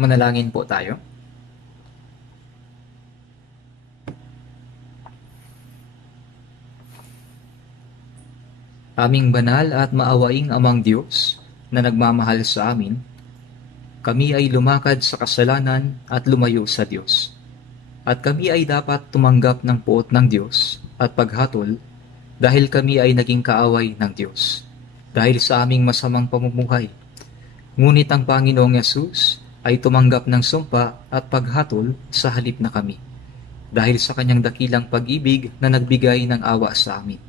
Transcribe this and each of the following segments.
Manalangin po tayo. Aming banal at maawaing Amang Diyos na nagmamahal sa amin, kami ay lumakad sa kasalanan at lumayo sa Diyos. At kami ay dapat tumanggap ng puot ng Diyos at paghatol dahil kami ay naging kaaway ng Diyos dahil sa aming masamang pamumuhay. Ngunit ang Panginoong Yesus ay tumanggap ng sumpa at paghatol sa halip na kami dahil sa kanyang dakilang pag-ibig na nagbigay ng awa sa amin.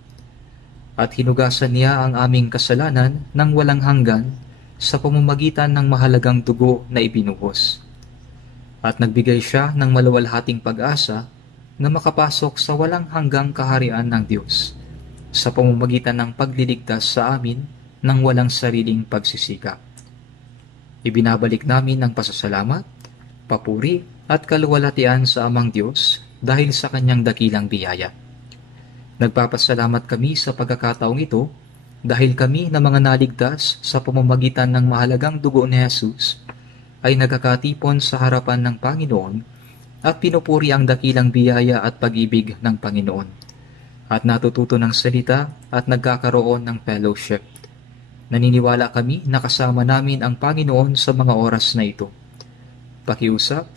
At hinugasan niya ang aming kasalanan ng walang hanggan sa pamamagitan ng mahalagang dugo na ibinuhos. At nagbigay siya ng maluwalhating pag-asa na makapasok sa walang hanggang kaharian ng Diyos sa pamamagitan ng pagliligtas sa amin ng walang sariling pagsisikap. Ibinabalik namin ang pasasalamat, papuri at kaluwalhatian sa Amang Diyos dahil sa kanyang dakilang biyaya. Nagpapasalamat kami sa pagkakataong ito dahil kami na mga naligtas sa pamamagitan ng mahalagang dugo ni Jesus ay nagkakatipon sa harapan ng Panginoon at pinupuri ang dakilang biyaya at pag-ibig ng Panginoon at natututo ng salita at nagkakaroon ng fellowship. Naniniwala kami na kasama namin ang Panginoon sa mga oras na ito. Pakiusap,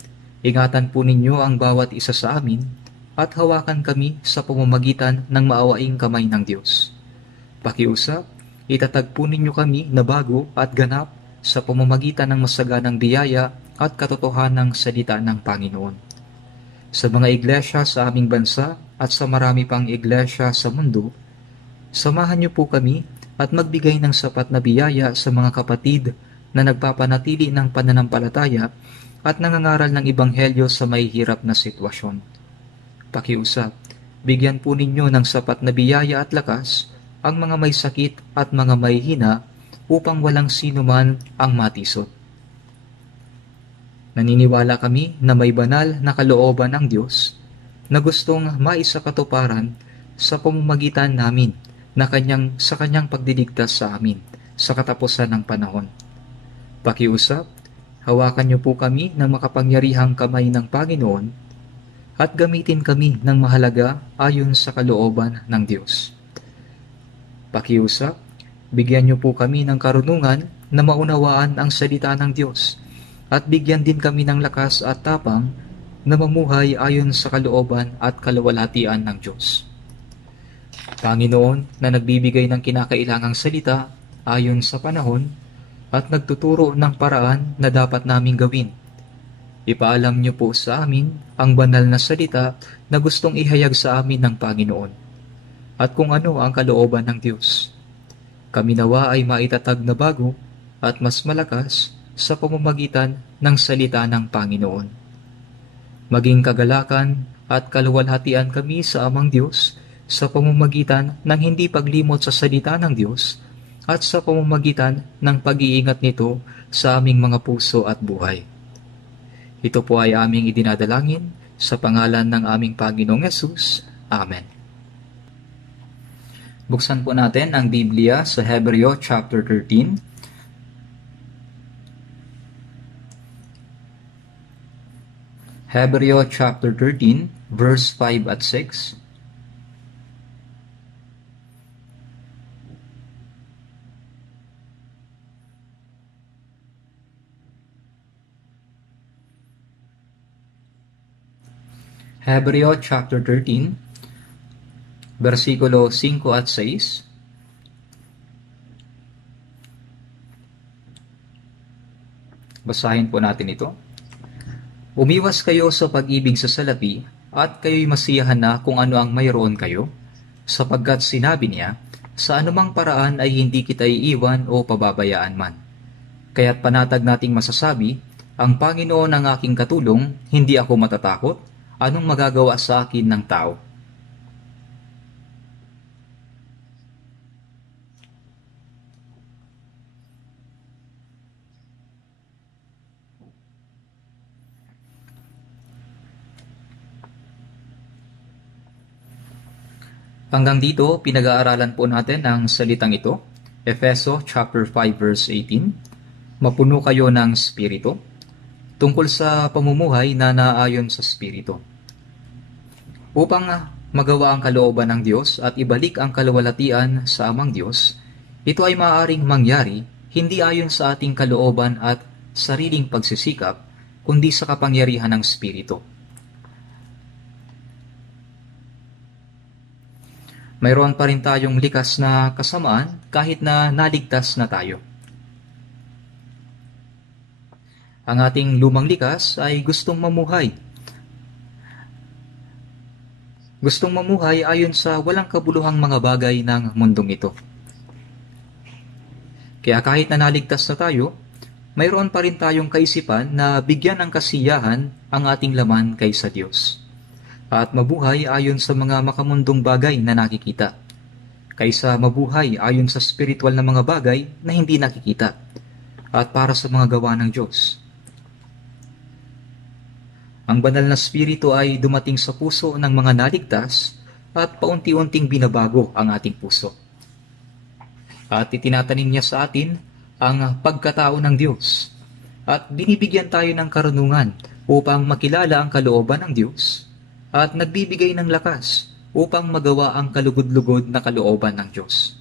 ingatan po ninyo ang bawat isa sa amin at hawakan kami sa pamamagitan ng maawaing kamay ng Diyos. Pakiusap, itatag po ninyo kami na bago at ganap sa pamamagitan ng masaganang biyaya at katotohanang salita ng Panginoon. Sa mga iglesia sa aming bansa at sa marami pang iglesia sa mundo, samahan niyo po kami at magbigay ng sapat na biyaya sa mga kapatid na nagpapanatili ng pananampalataya at nangangaral ng Ebanghelyo sa may hirap na sitwasyon. Pakiusap, bigyan po ninyo ng sapat na biyaya at lakas ang mga may sakit at mga may hina upang walang sino man ang matisod. Naniniwala kami na may banal na kalooban ng Diyos na gustong maisakatuparan sa pamamagitan namin na sa kanyang pagdiligtas sa amin sa katapusan ng panahon. Pakiusap, hawakan niyo po kami ng makapangyarihang kamay ng Panginoon at gamitin kami ng mahalaga ayon sa kalooban ng Diyos. Pakiusap, bigyan niyo po kami ng karunungan na maunawaan ang salita ng Diyos at bigyan din kami ng lakas at tapang na mamuhay ayon sa kalooban at kaluwalhatian ng Diyos. Panginoon na nagbibigay ng kinakailangang salita ayon sa panahon at nagtuturo ng paraan na dapat naming gawin. Ipaalam niyo po sa amin ang banal na salita na gustong ihayag sa amin ng Panginoon at kung ano ang kalooban ng Diyos. Kami nawa ay maitatag na bago at mas malakas sa pamamagitan ng salita ng Panginoon. Maging kagalakan at kaluwalhatian kami sa Amang Diyos sa pamamagitan ng hindi paglimot sa salita ng Diyos at sa pamamagitan ng pag-iingat nito sa aming mga puso at buhay. Ito po ay aming idinadalangin sa pangalan ng aming Panginoong Yesus. Amen. Buksan po natin ang Biblia sa Hebreo chapter 13. Hebreo chapter 13, verse 5 at 6. Hebreo chapter 13, versikulo 5 at 6. Basahin po natin ito. Umiwas kayo sa pag-ibig sa salapi at kayo'y masiyahan na kung ano ang mayroon kayo, sapagkat sinabi niya, sa anumang paraan ay hindi kita iiwan o pababayaan man. Kaya't panatag nating masasabi, ang Panginoon ang aking katulong, hindi ako matatakot. Anong magagawa sa akin ng tao? Hanggang dito, pinag-aaralan po natin ang salitang ito, Efeso chapter 5 verse 18. Mapuno kayo ng Espiritu. tungkol sa pamumuhay na naayon sa Espiritu. Upang magawa ang kalooban ng Diyos at ibalik ang kaluwalhatian sa Amang Diyos, ito ay maaaring mangyari hindi ayon sa ating kalooban at sariling pagsisikap, kundi sa kapangyarihan ng Espiritu. Mayroon pa rin tayong likas na kasamaan kahit na naligtas na tayo. Ang ating lumang likas ay gustong mamuhay. Gustong mamuhay ayon sa walang kabuluhang mga bagay ng mundong ito. Kaya kahit na naligtas na tayo, mayroon pa rin tayong kaisipan na bigyan ng kasiyahan ang ating laman kaysa Diyos. At mabuhay ayon sa mga makamundong bagay na nakikita, kaysa mabuhay ayon sa spiritual na mga bagay na hindi nakikita, at para sa mga gawa ng Diyos. Ang banal na Espiritu ay dumating sa puso ng mga naligtas at paunti-unting binabago ang ating puso. At itinatanim niya sa atin ang pagkatao ng Diyos at binibigyan tayo ng karunungan upang makilala ang kalooban ng Diyos at nagbibigay ng lakas upang magawa ang kalugod-lugod na kalooban ng Diyos.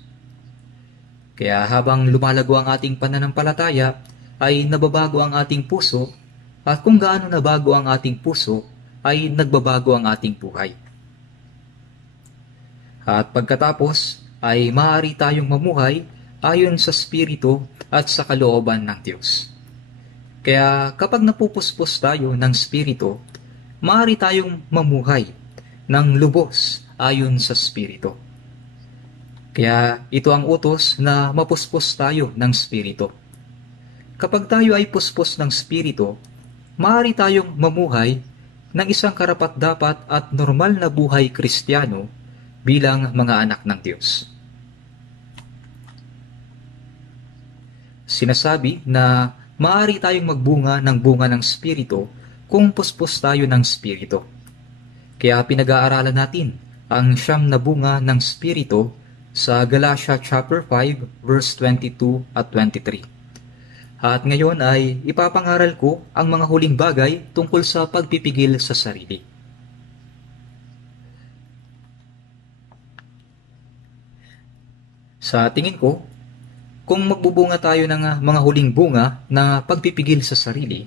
Kaya habang lumalago ang ating pananampalataya ay nababago ang ating puso at kung gaano nabago ang ating puso ay nagbabago ang ating buhay. At pagkatapos ay maaari tayong mamuhay ayon sa Espiritu at sa kalooban ng Diyos. Kaya kapag napupuspos tayo ng Espiritu, maaari tayong mamuhay ng lubos ayon sa Espiritu. Kaya ito ang utos na mapuspos tayo ng Espiritu. Kapag tayo ay puspos ng Espiritu, maaari tayong mamuhay ng isang karapat-dapat at normal na buhay Kristiyano bilang mga anak ng Diyos. Sinasabi na maaari tayong magbunga ng bunga ng Espiritu kung puspos tayo ng Espiritu. Kaya pinag-aaralan natin ang 9 na bunga ng Espiritu sa Galatia chapter 5 verse 22 at 23. At ngayon ay ipapangaral ko ang mga huling bagay tungkol sa pagpipigil sa sarili. Sa tingin ko, kung magbubunga tayo ng mga huling bunga na pagpipigil sa sarili,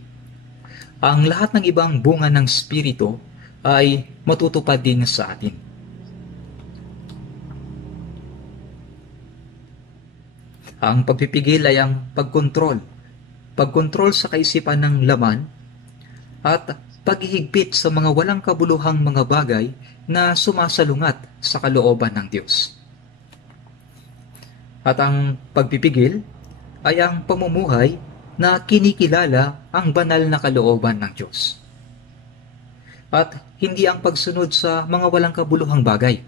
ang lahat ng ibang bunga ng Espiritu ay matutupad din sa atin. Ang pagpipigil ay ang pagkontrol sa kaisipan ng laman at paghihigpit sa mga walang kabuluhang mga bagay na sumasalungat sa kalooban ng Diyos. At ang pagpipigil ay ang pamumuhay na kinikilala ang banal na kalooban ng Diyos. At hindi ang pagsunod sa mga walang kabuluhang bagay.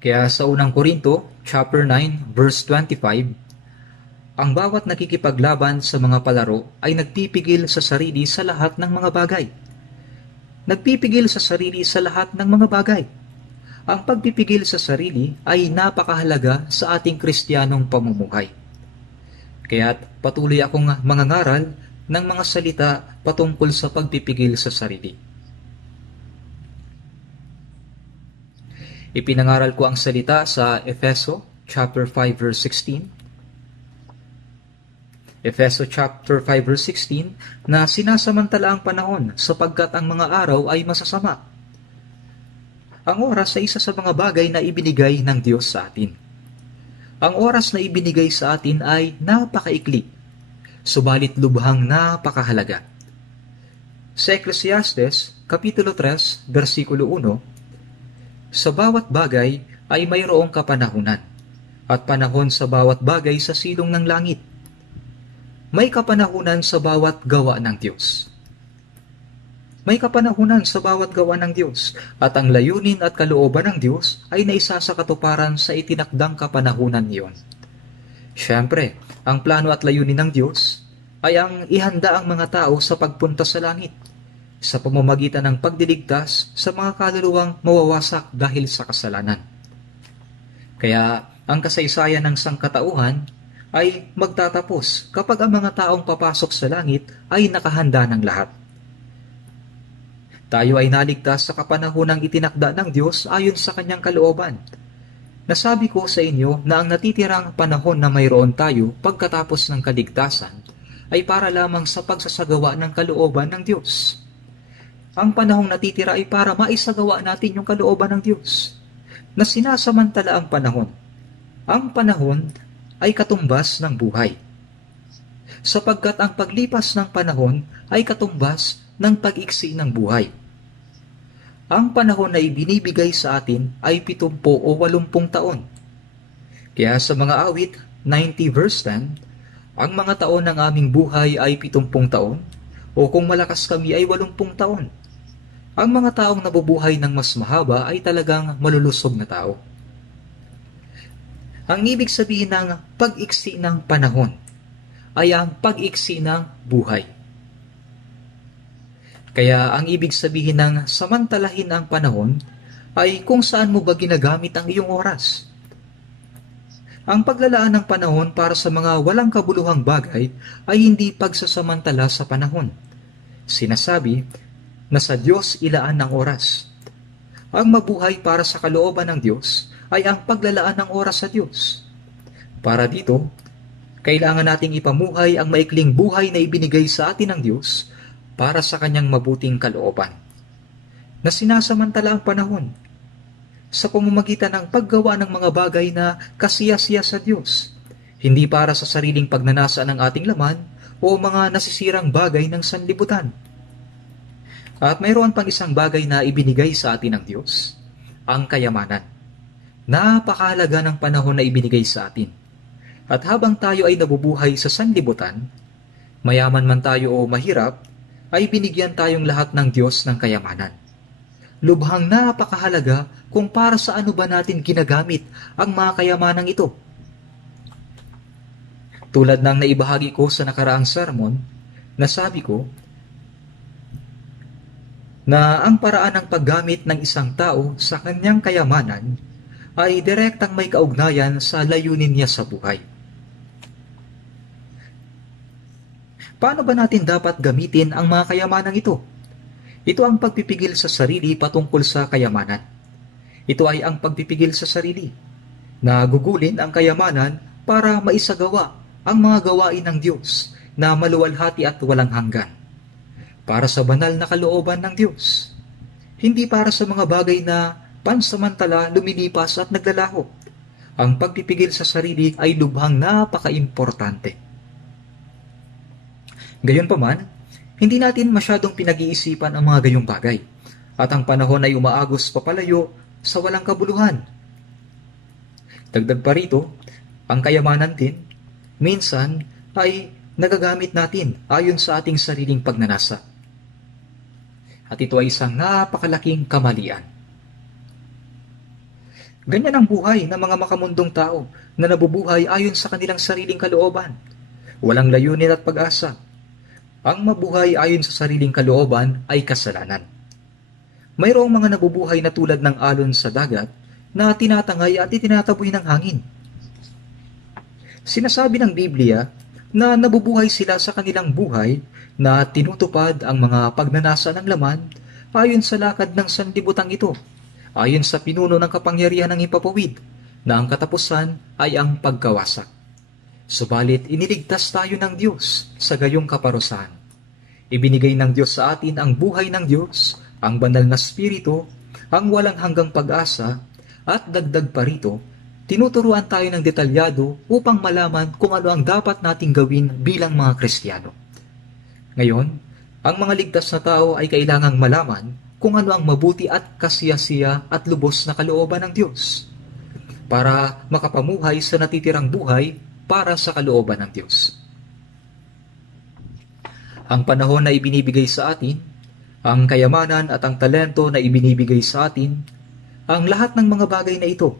Kaya sa unang Korinto, chapter 9, verse 25, ang bawat nakikipaglaban sa mga palaro ay nagpipigil sa sarili sa lahat ng mga bagay. Nagpipigil sa sarili sa lahat ng mga bagay. Ang pagpipigil sa sarili ay napakahalaga sa ating Kristiyanong pamumuhay. Kaya't patuloy akong mangangaral ng mga salita patungkol sa pagpipigil sa sarili. Ipinangaral ko ang salita sa Efeso chapter 5 verse 16. Efeso chapter 5 verse 16 na sinasamantala ang panahon sapagkat ang mga araw ay masasama. Ang oras ay isa sa mga bagay na ibinigay ng Diyos sa atin. Ang oras na ibinigay sa atin ay napakaikli, subalit lubhang napakahalaga. Sa Ecclesiastes, Kapitulo 3, versikulo 1, sa bawat bagay ay mayroong kapanahunan, at panahon sa bawat bagay sa silong ng langit. May kapanahunan sa bawat gawa ng Diyos. May kapanahunan sa bawat gawa ng Diyos, at ang layunin at kalooban ng Diyos ay naisa sa katuparan sa itinakdang kapanahunan niyon. Siyempre, ang plano at layunin ng Diyos ay ang ihanda ang mga tao sa pagpunta sa langit, sa pamamagitan ng pagdiligtas sa mga kaluluwang mawawasak dahil sa kasalanan. Kaya, ang kasaysayan ng sangkatauhan ay magtatapos kapag ang mga taong papasok sa langit ay nakahanda ng lahat. Tayo ay naligtas sa kapanahonang itinakda ng Diyos ayon sa kanyang kalooban. Nasabi ko sa inyo na ang natitirang panahon na mayroon tayo pagkatapos ng kaligtasan ay para lamang sa pagsasagawa ng kalooban ng Diyos. Ang panahong natitira ay para maisagawa natin yung kalooban ng Diyos, na sinasamantala ang panahon. Ang panahon ay katumbas ng buhay, sapagkat ang paglipas ng panahon ay katumbas ng pag-iksi ng buhay. Ang panahon na ibinibigay sa atin ay 70 o 80 taon. Kaya sa mga awit 90 verse 10, ang mga taon ng aming buhay ay 70 taon, o kung malakas kami ay 80 taon. Ang mga taong nabubuhay ng mas mahaba ay talagang malulusog na tao. Ang ibig sabihin ng pag-iksi ng panahon ay ang pag-iksi ng buhay. Kaya ang ibig sabihin ng samantalahin ang panahon ay kung saan mo ba ginagamit ang iyong oras. Ang paglalaan ng panahon para sa mga walang kabuluhang bagay ay hindi pagsasamantala sa panahon. Sinasabi na sa Diyos ilaan ng oras. Ang mabuhay para sa kalooban ng Diyos ay ang paglalaan ng oras sa Diyos. Para dito, kailangan nating ipamuhay ang maikling buhay na ibinigay sa atin ng Diyos para sa kanyang mabuting kalooban, na sinasamantala ang panahon sa pamamagitan ng paggawa ng mga bagay na kasiyasiya sa Diyos, hindi para sa sariling pagnanasa ng ating laman o mga nasisirang bagay ng sanlibutan. At mayroon pang isang bagay na ibinigay sa atin ng Diyos, ang kayamanan. Napakahalaga ng panahon na ibinigay sa atin. At habang tayo ay nabubuhay sa sanlibutan, mayaman man tayo o mahirap, ay binigyan tayong lahat ng Diyos ng kayamanan. Lubhang napakahalaga kung para sa ano ba natin ginagamit ang mga kayamanang ito. Tulad ng naibahagi ko sa nakaraang sermon, nasabi ko na ang paraan ng paggamit ng isang tao sa kanyang kayamanan ay direktang may kaugnayan sa layunin niya sa buhay. Paano ba natin dapat gamitin ang mga kayamanang ito? Ito ang pagpipigil sa sarili patungkol sa kayamanan. Ito ay ang pagpipigil sa sarili, na gugulin ang kayamanan para maisagawa ang mga gawain ng Diyos na maluwalhati at walang hanggan. Para sa banal na kalooban ng Diyos. Hindi para sa mga bagay na pansamantala lumilipas at naglalaho. Ang pagpipigil sa sarili ay lubhang napaka-importante. Gayunpaman, hindi natin masyadong pinag-iisipan ang mga gayong bagay, at ang panahon ay umaagos papalayo sa walang kabuluhan. Dagdag pa rito, ang kayamanan din, minsan ay nagagamit natin ayon sa ating sariling pagnanasa. At ito ay isang napakalaking kamalian. Ganyan ang buhay ng mga makamundong tao na nabubuhay ayon sa kanilang sariling kalooban. Walang layunin at pag-asa. Ang mabuhay ayon sa sariling kalooban ay kasalanan. Mayroong mga nabubuhay na tulad ng alon sa dagat na tinatangay at itinataboy ng hangin. Sinasabi ng Biblia na nabubuhay sila sa kanilang buhay na tinutupad ang mga pagnanasa ng laman ayon sa lakad ng sanlibutan ito, ayon sa pinuno ng kapangyarihan ng ipapawid, na ang katapusan ay ang pagkawasak. Subalit iniligtas tayo ng Diyos sa gayong kaparusahan. Ibinigay ng Diyos sa atin ang buhay ng Diyos, ang banal na spirito, ang walang hanggang pag-asa, at dagdag pa rito, tinuturuan tayo ng detalyado upang malaman kung ano ang dapat nating gawin bilang mga Kristiyano. Ngayon, ang mga ligtas na tao ay kailangang malaman kung ano ang mabuti at kasiyasiya at lubos na kalooban ng Diyos para makapamuhay sa natitirang buhay para sa kalooban ng Diyos. Ang panahon na ibinibigay sa atin, ang kayamanan at ang talento na ibinibigay sa atin, ang lahat ng mga bagay na ito,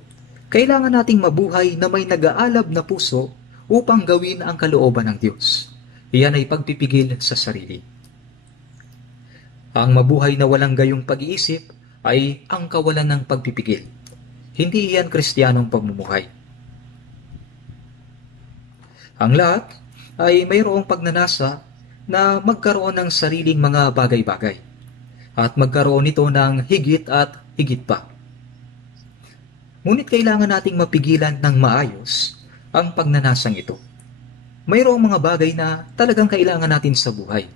kailangan nating mabuhay na may nag-aalab na puso upang gawin ang kalooban ng Diyos. Iyan ay pagpipigil sa sarili. Ang mabuhay na walang gayong pag-iisip ay ang kawalan ng pagpipigil. Hindi iyan Kristiyanong pamumuhay. Ang lahat ay mayroong pagnanasa na magkaroon ng sariling mga bagay-bagay at magkaroon ito ng higit at higit pa. Ngunit kailangan nating mapigilan ng maayos ang pagnanasang ito. Mayroong mga bagay na talagang kailangan natin sa buhay.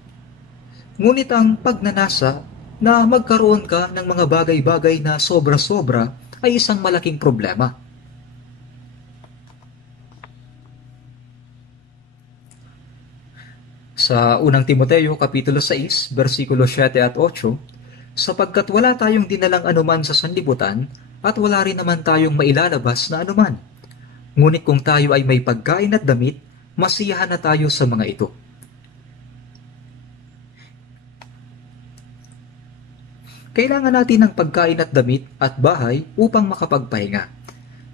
Ngunit ang pagnanasa na magkaroon ka ng mga bagay-bagay na sobra-sobra ay isang malaking problema. Sa unang Timoteo, Kapitulo 6, versikulo 7 at 8, sapagkat wala tayong dinalang anuman sa sanlibutan at wala rin naman tayong mailalabas na anuman. Ngunit kung tayo ay may pagkain at damit, masiyahan na tayo sa mga ito. Kailangan natin ng pagkain at damit at bahay upang makapagpahinga.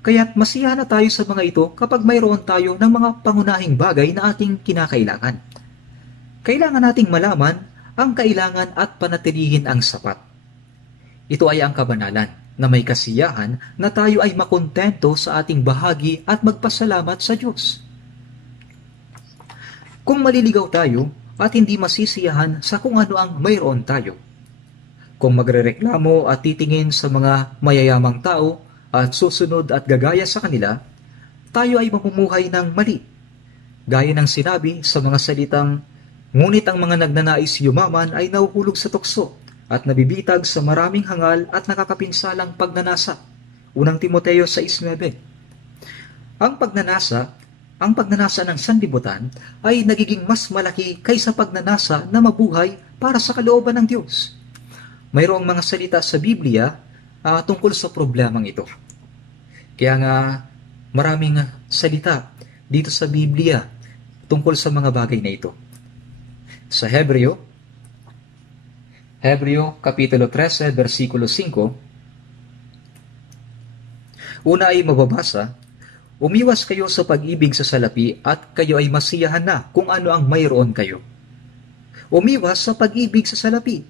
Kaya't masiyahan na tayo sa mga ito kapag mayroon tayo ng mga pangunahing bagay na ating kinakailangan. Kailangan nating malaman ang kailangan at panatilihin ang sapat. Ito ay ang kabanalan na may kasiyahan na tayo ay makontento sa ating bahagi at magpasalamat sa Diyos. Kung maliligaw tayo at hindi masisiyahan sa kung ano ang mayroon tayo, kung magrereklamo at titingin sa mga mayayamang tao at susunod at gagaya sa kanila, tayo ay mamumuhay ng mali. Gaya ng sinabi sa mga salitang, ngunit ang mga nagnanais yumaman ay nahuhulog sa tukso at nabibitag sa maraming hangal at nakakapinsalang pagnanasa. Unang Timoteo 6:9. Ang pagnanasa ng sanlibutan ay nagiging mas malaki kaysa pagnanasa na mabuhay para sa kalooban ng Diyos. Mayroong mga salita sa Biblia tungkol sa problemang ito. Kaya nga maraming salita dito sa Biblia tungkol sa mga bagay na ito. Sa Hebreo, Kapitulo 13, versikulo 5, una ay mababasa, umiwas kayo sa pag-ibig sa salapi at kayo ay masiyahan na kung ano ang mayroon kayo. Umiwas sa pag-ibig sa salapi,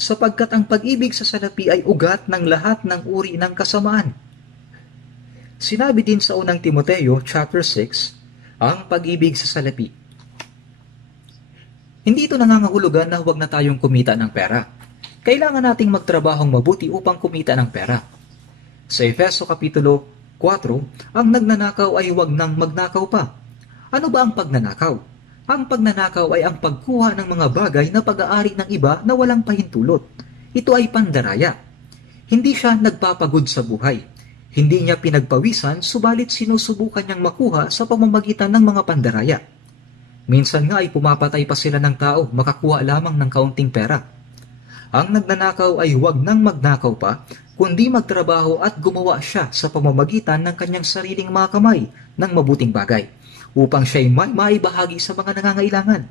sapagkat ang pag-ibig sa salapi ay ugat ng lahat ng uri ng kasamaan. Sinabi din sa unang Timoteo, chapter 6, ang pag-ibig sa salapi. Hindi ito nangangahulugan na huwag na tayong kumita ng pera. Kailangan nating magtrabahong mabuti upang kumita ng pera. Sa Efeso Kapitulo 4, ang nagnanakaw ay huwag nang magnakaw pa. Ano ba ang pagnanakaw? Ang pagnanakaw ay ang pagkuha ng mga bagay na pag-aari ng iba na walang pahintulot. Ito ay pandaraya. Hindi siya nagpapagod sa buhay. Hindi niya pinagpawisan, subalit sinusubukan niyang makuha sa pamamagitan ng mga pandaraya. Minsan nga ay pumapatay pa sila ng tao, makakuha lamang ng kaunting pera. Ang nagnanakaw ay huwag nang magnakaw pa, kundi magtrabaho at gumawa siya sa pamamagitan ng kanyang sariling mga kamay ng mabuting bagay, upang siya'y maibahagi sa mga nangangailangan.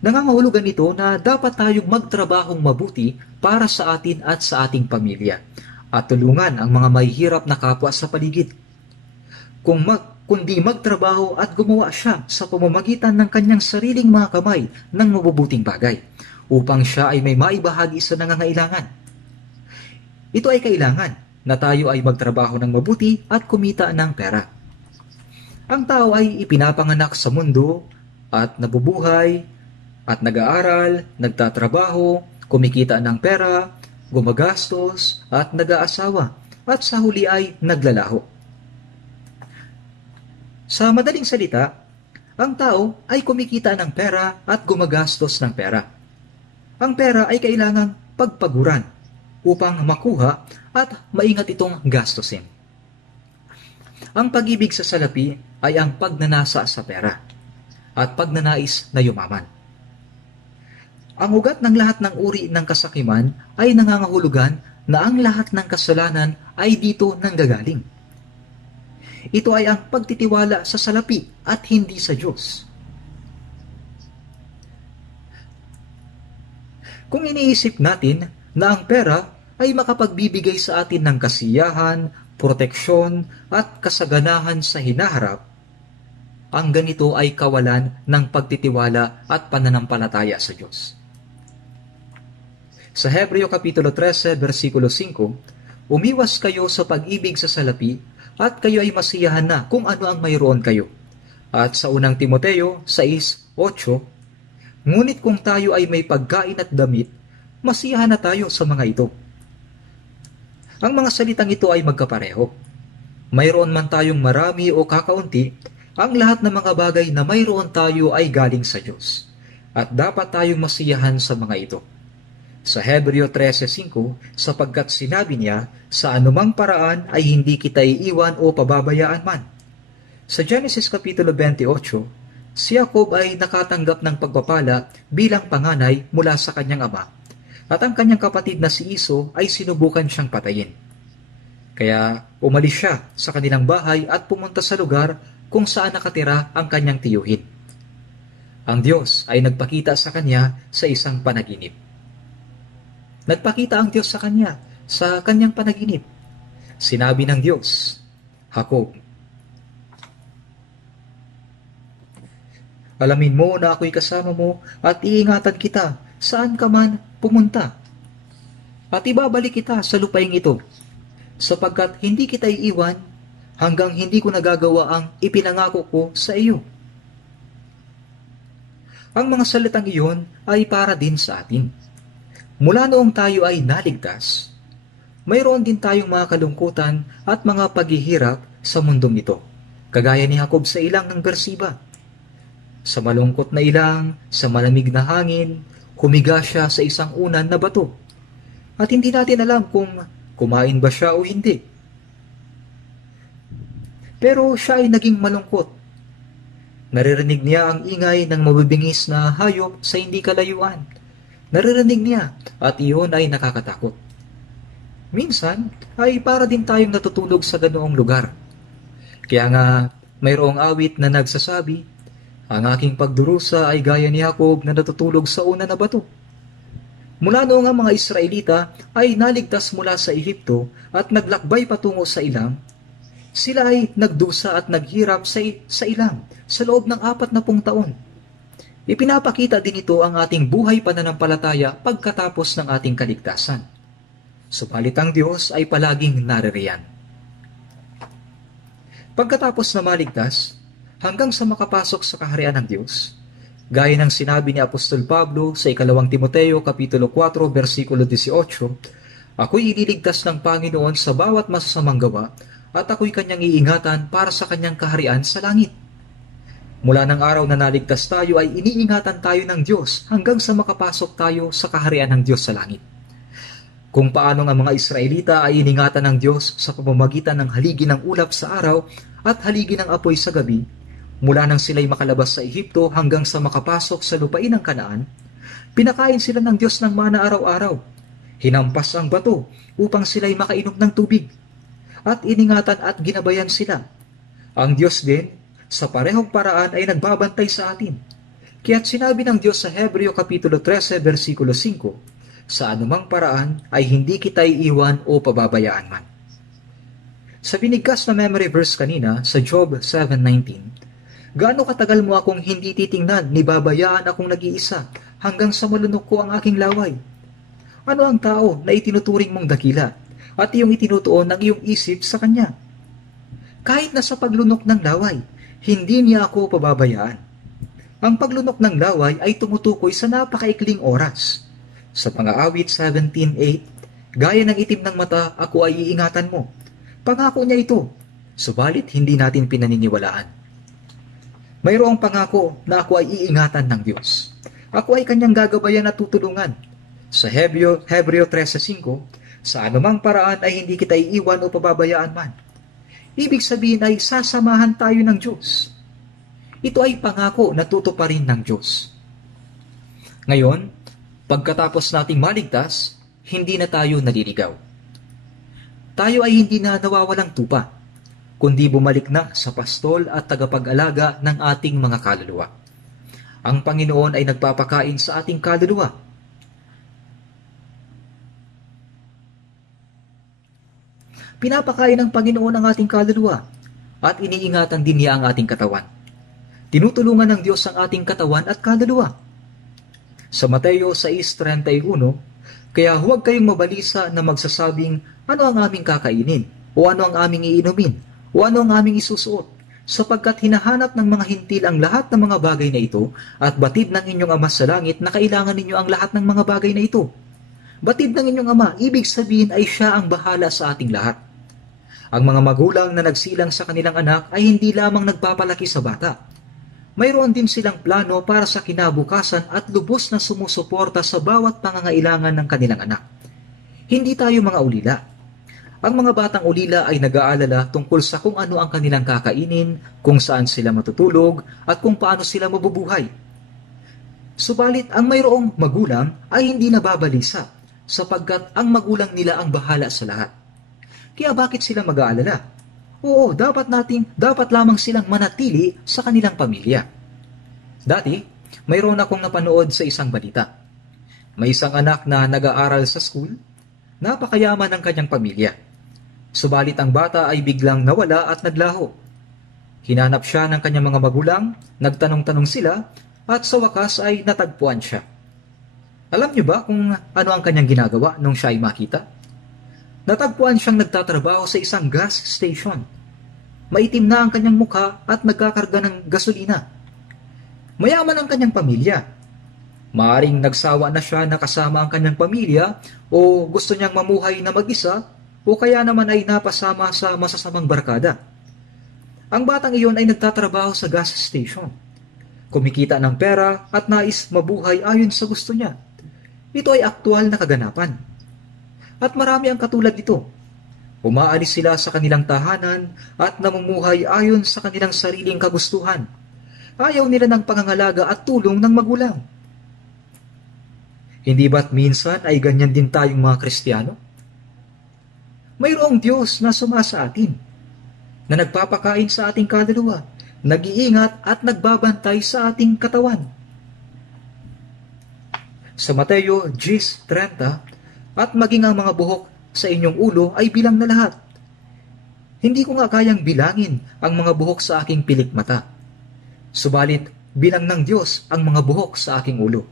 Nangangahulugan ito na dapat tayong magtrabahong mabuti para sa atin at sa ating pamilya, at tulungan ang mga mahihirap na kapwa sa paligid. Kundi magtrabaho at gumawa siya sa pamamagitan ng kanyang sariling mga kamay ng mabubuting bagay, upang siya ay may maibahagi sa nangangailangan. Ito ay kailangan na tayo ay magtrabaho ng mabuti at kumita ng pera. Ang tao ay ipinapanganak sa mundo at nabubuhay at nag-aaral, nagtatrabaho, kumikita ng pera, gumagastos at nag-aasawa, at sa huli ay naglalaho. Sa madaling salita, ang tao ay kumikita ng pera at gumagastos ng pera. Ang pera ay kailangang pagpaguran upang makuha at maingat itong gastusin. Ang pag-ibig sa salapi ay ang pagnanasa sa pera at pagnanais na yumaman. Ang ugat ng lahat ng uri ng kasakiman ay nangangahulugan na ang lahat ng kasalanan ay dito nanggagaling. Ito ay ang pagtitiwala sa salapi at hindi sa Diyos. Kung iniisip natin na ang pera ay makapagbibigay sa atin ng kasiyahan, proteksyon at kasaganahan sa hinaharap, ang ganito ay kawalan ng pagtitiwala at pananampalataya sa Diyos. Sa Hebreo Kapitulo 13, versikulo 5, umiwas kayo sa pag-ibig sa salapi at kayo ay masiyahan na kung ano ang mayroon kayo. At sa unang Timoteo 6:8, ngunit kung tayo ay may pagkain at damit, masiyahan na tayo sa mga ito. Ang mga salitang ito ay magkapareho. Mayroon man tayong marami o kakaunti, ang lahat ng mga bagay na mayroon tayo ay galing sa Diyos. At dapat tayong masiyahan sa mga ito. Sa Hebreo 13:5, sapagkat sinabi niya, sa anumang paraan ay hindi kita iiwan o pababayaan man. Sa Genesis Kapitulo 28, si Jacob ay nakatanggap ng pagpapala bilang panganay mula sa kanyang ama, at ang kanyang kapatid na si Iso ay sinubukan siyang patayin. Kaya umalis siya sa kanilang bahay at pumunta sa lugar kung saan nakatira ang kanyang tiyuhin. Ang Diyos ay nagpakita sa kanya sa isang panaginip. Nagpakita ang Diyos sa kanya sa kanyang panaginip. Sinabi ng Diyos, Jacob, alamin mo na ako'y kasama mo at iingatan kita saan ka man pumunta. At ibabalik kita sa lupaing ito, sapagkat hindi kita iiwan hanggang hindi ko nagagawa ang ipinangako ko sa iyo. Ang mga salitang iyon ay para din sa atin. Mula noong tayo ay naligtas, mayroon din tayong mga kalungkutan at mga paghihirap sa mundong ito, kagaya ni Jacob sa ilang ng Bersiba. Sa malungkot na ilang, sa malamig na hangin, humiga siya sa isang unan na bato. At hindi natin alam kung kumain ba siya o hindi. Pero siya ay naging malungkot. Naririnig niya ang ingay ng mabibingis na hayop sa hindi kalayuan. Naririnig niya at iyon ay nakakatakot. Minsan ay para din tayong natutulog sa ganoong lugar. Kaya nga mayroong awit na nagsasabi, ang aking pagdurusa ay gaya ni Jacob na natutulog sa una na bato. Mula noong ang mga Israelita ay naligtas mula sa Ehipto at naglakbay patungo sa ilang, sila ay nagdusa at naghirap sa ilang sa loob ng 40 taon. Ipinapakita din ito ang ating buhay pananampalataya pagkatapos ng ating kaligtasan. Subalit ang Diyos ay palaging naririyan. Pagkatapos na maligtas, hanggang sa makapasok sa kaharian ng Diyos, gaya ng sinabi ni Apostol Pablo sa 2 Timoteo Kapitulo 4, versikulo 18, ako'y ililigtas ng Panginoon sa bawat masasamang gawa at ako'y kanyang iingatan para sa kanyang kaharian sa langit. Mula ng araw na naligtas tayo ay iniingatan tayo ng Diyos hanggang sa makapasok tayo sa kaharian ng Diyos sa langit. Kung paano ang mga Israelita ay iningatan ng Diyos sa pamamagitan ng haligi ng ulap sa araw at haligi ng apoy sa gabi, mula nang sila'y makalabas sa Ehipto hanggang sa makapasok sa lupain ng Kanaan, pinakain sila ng Diyos ng mana araw-araw. Hinampas ang bato upang sila'y makainom ng tubig. At iningatan at ginabayan sila. Ang Diyos din, sa parehong paraan ay nagbabantay sa atin. Kaya't sinabi ng Diyos sa Hebreo Kapitulo 13, versikulo 5, sa anumang paraan ay hindi kita iiwan o pababayaan man. Sa binigkas na memory verse kanina sa Job 7:19, gaano katagal mo akong hindi titingnan, ni babayaan akong nag-iisa hanggang sa malunok ko ang aking laway? Ano ang tao na itinuturing mong dakila at iyong itinutuon ng iyong isip sa kanya? Kahit na sa paglunok ng laway, hindi niya ako pababayaan. Ang paglunok ng laway ay tumutukoy sa napakaikling oras. Sa Pang-aawit 17:8, gaya ng itim ng mata, ako ay iingatan mo. Pangako niya ito, subalit hindi natin pinaniniwalaan. Mayroong pangako na ako ay iingatan ng Diyos. Ako ay kanyang gagabayan at tutulungan. Sa Hebreo 13:5, sa anumang paraan ay hindi kita iiwan o pababayaan man. Ibig sabihin ay sasamahan tayo ng Diyos. Ito ay pangako na tutuparin ng Diyos. Ngayon, pagkatapos nating maligtas, hindi na tayo naliligaw. Tayo ay hindi na nawawalang tupa, kundi bumalik na sa pastol at tagapag-alaga ng ating mga kaluluwa. Ang Panginoon ay nagpapakain sa ating kaluluwa. Pinapakain ng Panginoon ang ating kaluluwa at iniingatan din niya ang ating katawan. Tinutulungan ng Diyos ang ating katawan at kaluluwa. Sa Mateo 6:31, kaya huwag kayong mabalisa na magsasabing, ano ang aming kakainin, o ano ang aming iinumin, o ano ang aming isusuot, sapagkat hinahanap ng mga hintil ang lahat ng mga bagay na ito, at batid ng inyong Ama sa langit na kailangan ninyo ang lahat ng mga bagay na ito. Batid ng inyong Ama, ibig sabihin ay siya ang bahala sa ating lahat. Ang mga magulang na nagsilang sa kanilang anak ay hindi lamang nagpapalaki sa bata. Mayroon din silang plano para sa kinabukasan at lubos na sumusuporta sa bawat pangangailangan ng kanilang anak. Hindi tayo mga ulila. Ang mga batang ulila ay nag-aalala tungkol sa kung ano ang kanilang kakainin, kung saan sila matutulog, at kung paano sila mabubuhay. Subalit ang mayroong magulang ay hindi nababalisa, sapagkat ang magulang nila ang bahala sa lahat. Kaya bakit sila mag-aalala? Oo, dapat lamang silang manatili sa kanilang pamilya. Dati, mayroon akong napanood sa isang balita. May isang anak na nag-aaral sa school, napakayaman ng kanyang pamilya. Subalit ang bata ay biglang nawala at naglaho. Hinanap siya ng kanyang mga magulang, nagtanong-tanong sila, at sa wakas ay natagpuan siya. Alam niyo ba kung ano ang kanyang ginagawa nung siya ay makita? Natagpuan siyang nagtatrabaho sa isang gas station. Maitim na ang kanyang mukha at nagkakarga ng gasolina. Mayaman ang kanyang pamilya. Maaring nagsawa na siya na kasama ang kanyang pamilya o gusto niyang mamuhay na mag-isa o kaya naman ay napasama sa masasamang barkada. Ang batang iyon ay nagtatrabaho sa gas station. Kumikita ng pera at nais mabuhay ayon sa gusto niya. Ito ay aktual na kaganapan. At marami ang katulad nito. Umaalis sila sa kanilang tahanan at namumuhay ayon sa kanilang sariling kagustuhan. Ayaw nila ng pangangalaga at tulong ng magulang. Hindi ba't minsan ay ganyan din tayong mga Kristiyano? Mayroong Diyos na sumasa atin, na nagpapakain sa ating kaluluwa, nag-iingat at nagbabantay sa ating katawan. Sa Mateo 10:30, at maging ang mga buhok sa inyong ulo ay bilang na lahat. Hindi ko nga kayang bilangin ang mga buhok sa aking pilikmata. Subalit, bilang ng Diyos ang mga buhok sa aking ulo.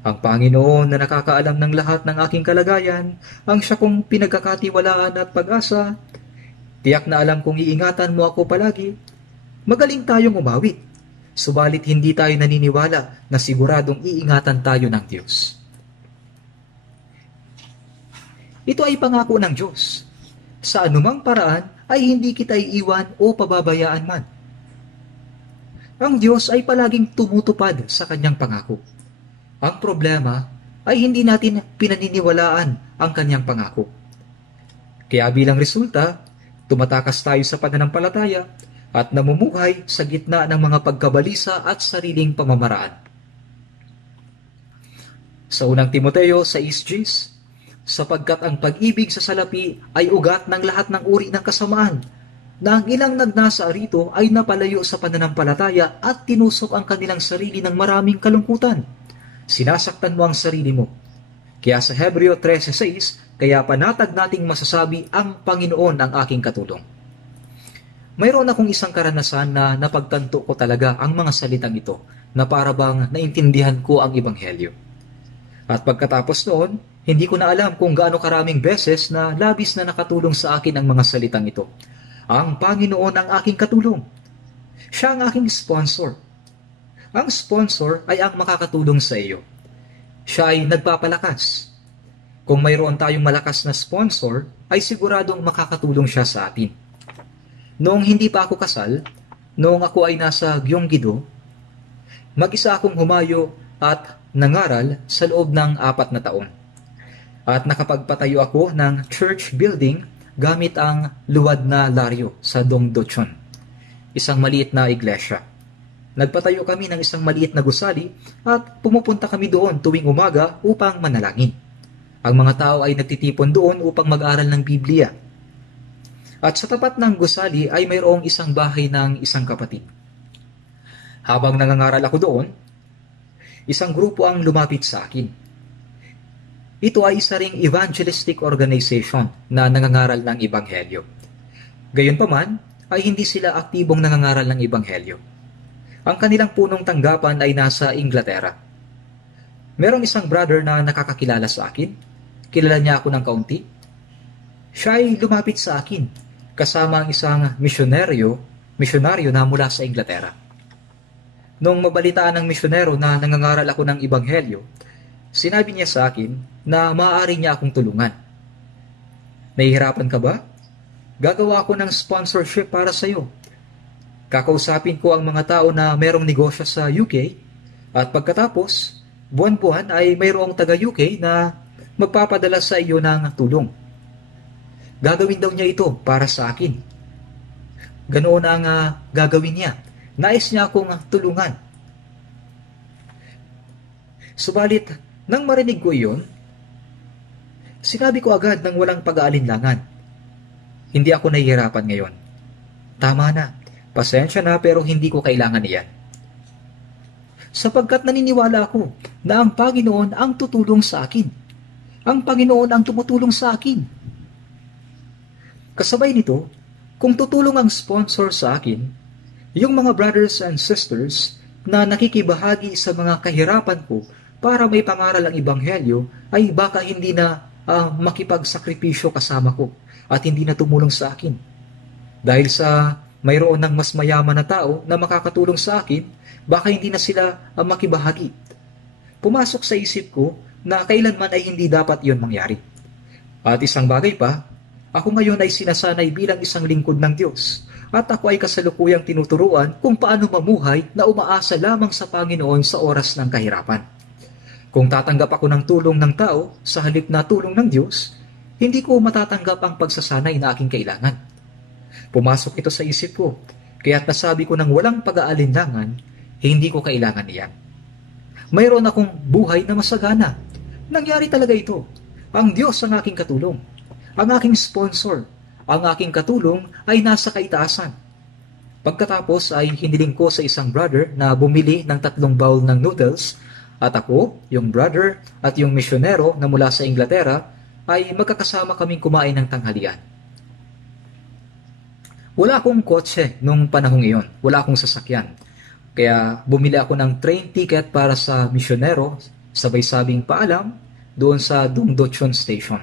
Ang Panginoon na nakakaalam ng lahat ng aking kalagayan, ang siya kong pinagkakatiwalaan at pag-asa, tiyak na alam kong iingatan mo ako palagi. Magaling tayong umawit, subalit hindi tayo naniniwala na siguradong iingatan tayo ng Diyos. Ito ay pangako ng Diyos. Sa anumang paraan ay hindi kita iiwan o pababayaan man. Ang Diyos ay palaging tumutupad sa kanyang pangako. Ang problema ay hindi natin pinaniniwalaan ang kanyang pangako. Kaya bilang resulta, tumatakas tayo sa pananampalataya at namumuhay sa gitna ng mga pagkabalisa at sariling pamamaraan. Sa unang Timoteo 6:10, sapagkat ang pag-ibig sa salapi ay ugat ng lahat ng uri ng kasamaan, na ang ilang nagnasa rito ay napalayo sa pananampalataya at tinusok ang kanilang sarili ng maraming kalungkutan. Sinasaktan mo ang sarili mo. Kaya sa Hebreo 13:6, kaya panatag nating masasabi ang Panginoon ang aking katulong. Mayroon akong isang karanasan na napagtanto ko talaga ang mga salitang ito, na para bang naintindihan ko ang Ebanghelyo. At pagkatapos noon, hindi ko na alam kung gaano karaming beses na labis na nakatulong sa akin ang mga salitang ito. Ang Panginoon ang aking katulong. Siya ang aking sponsor. Ang sponsor ay ang makakatulong sa iyo. Siya ay nagpapalakas. Kung mayroon tayong malakas na sponsor, ay siguradong makakatulong siya sa atin. Noong hindi pa ako kasal, noong ako ay nasa Gyeonggi-do, mag-isa akong humayo at nangaral sa loob ng 4 na taon. At nakapagpatayo ako ng church building gamit ang luwad na laryo sa Dongdocheon, isang maliit na iglesia. Nagpatayo kami ng isang maliit na gusali at pumupunta kami doon tuwing umaga upang manalangin. Ang mga tao ay nagtitipon doon upang mag-aral ng Biblia. At sa tapat ng gusali ay mayroong isang bahay ng isang kapatid. Habang nangangaral ako doon, isang grupo ang lumapit sa akin. Ito ay isa ring evangelistic organization na nangangaral ng Ebanghelyo. Gayunpaman ay hindi sila aktibong nangangaral ng Ebanghelyo. Ang kanilang punong tanggapan ay nasa Inglaterra. Merong isang brother na nakakakilala sa akin. Kilala niya ako ng kaunti. Siya ay lumapit sa akin kasama ang isang misyonaryo misyonaryo na mula sa Inglaterra. Nung mabalitaan ng misyonero na nangangaral ako ng Ebanghelyo, sinabi niya sa akin na maaari niya akong tulungan. Nahihirapan ka ba? Gagawa ako ng sponsorship para sa iyo. Kakausapin ko ang mga tao na merong negosyo sa UK at pagkatapos, buwan-buwan ay mayroong taga-UK na magpapadala sa iyo ng tulong. Gagawin daw niya ito para sa akin. Ganoon ang gagawin niya. Nais niya akong tulungan. Subalit, nang marinig ko iyon, sinabi ko agad ng walang pag-aalinlangan. Hindi ako nahihirapan ngayon. Tama na. Pasensya na pero hindi ko kailangan iyan. Sapagkat naniniwala ako na ang Panginoon ang tutulong sa akin. Ang Panginoon ang tumutulong sa akin. Kasabay nito, kung tutulong ang sponsor sa akin, yung mga brothers and sisters na nakikibahagi sa mga kahirapan ko para may pangaral ang Ebanghelyo ay baka hindi na makipagsakripisyo kasama ko at hindi na tumulong sa akin. Dahil sa mayroon ng mas mayaman na tao na makakatulong sa akin, baka hindi na sila makibahagi. Pumasok sa isip ko na kailanman ay hindi dapat iyon mangyari. At isang bagay pa, ako ngayon ay sinasanay bilang isang lingkod ng Diyos at ako ay kasalukuyang tinuturuan kung paano mamuhay na umaasa lamang sa Panginoon sa oras ng kahirapan. Kung tatanggap ako ng tulong ng tao sa halip na tulong ng Diyos, hindi ko matatanggap ang pagsasanay na aking kailangan. Pumasok ito sa isip ko, kaya't nasabi ko ng walang pag-aalinlangan, hindi ko kailangan iyan. Mayroon akong buhay na masagana. Nangyari talaga ito. Ang Diyos ang aking katulong. Ang aking sponsor. Ang aking katulong ay nasa kaitaasan. Pagkatapos ay hiniling ko sa isang brother na bumili ng 3 bowl ng noodles at ako, yung brother at yung misyonero na mula sa Inglaterra ay magkakasama kaming kumain ng tanghalian. Wala akong kotse nung panahong iyon. Wala akong sasakyan. Kaya bumili ako ng train ticket para sa misyonero, sabay-sabing paalam doon sa Dungdochon Station.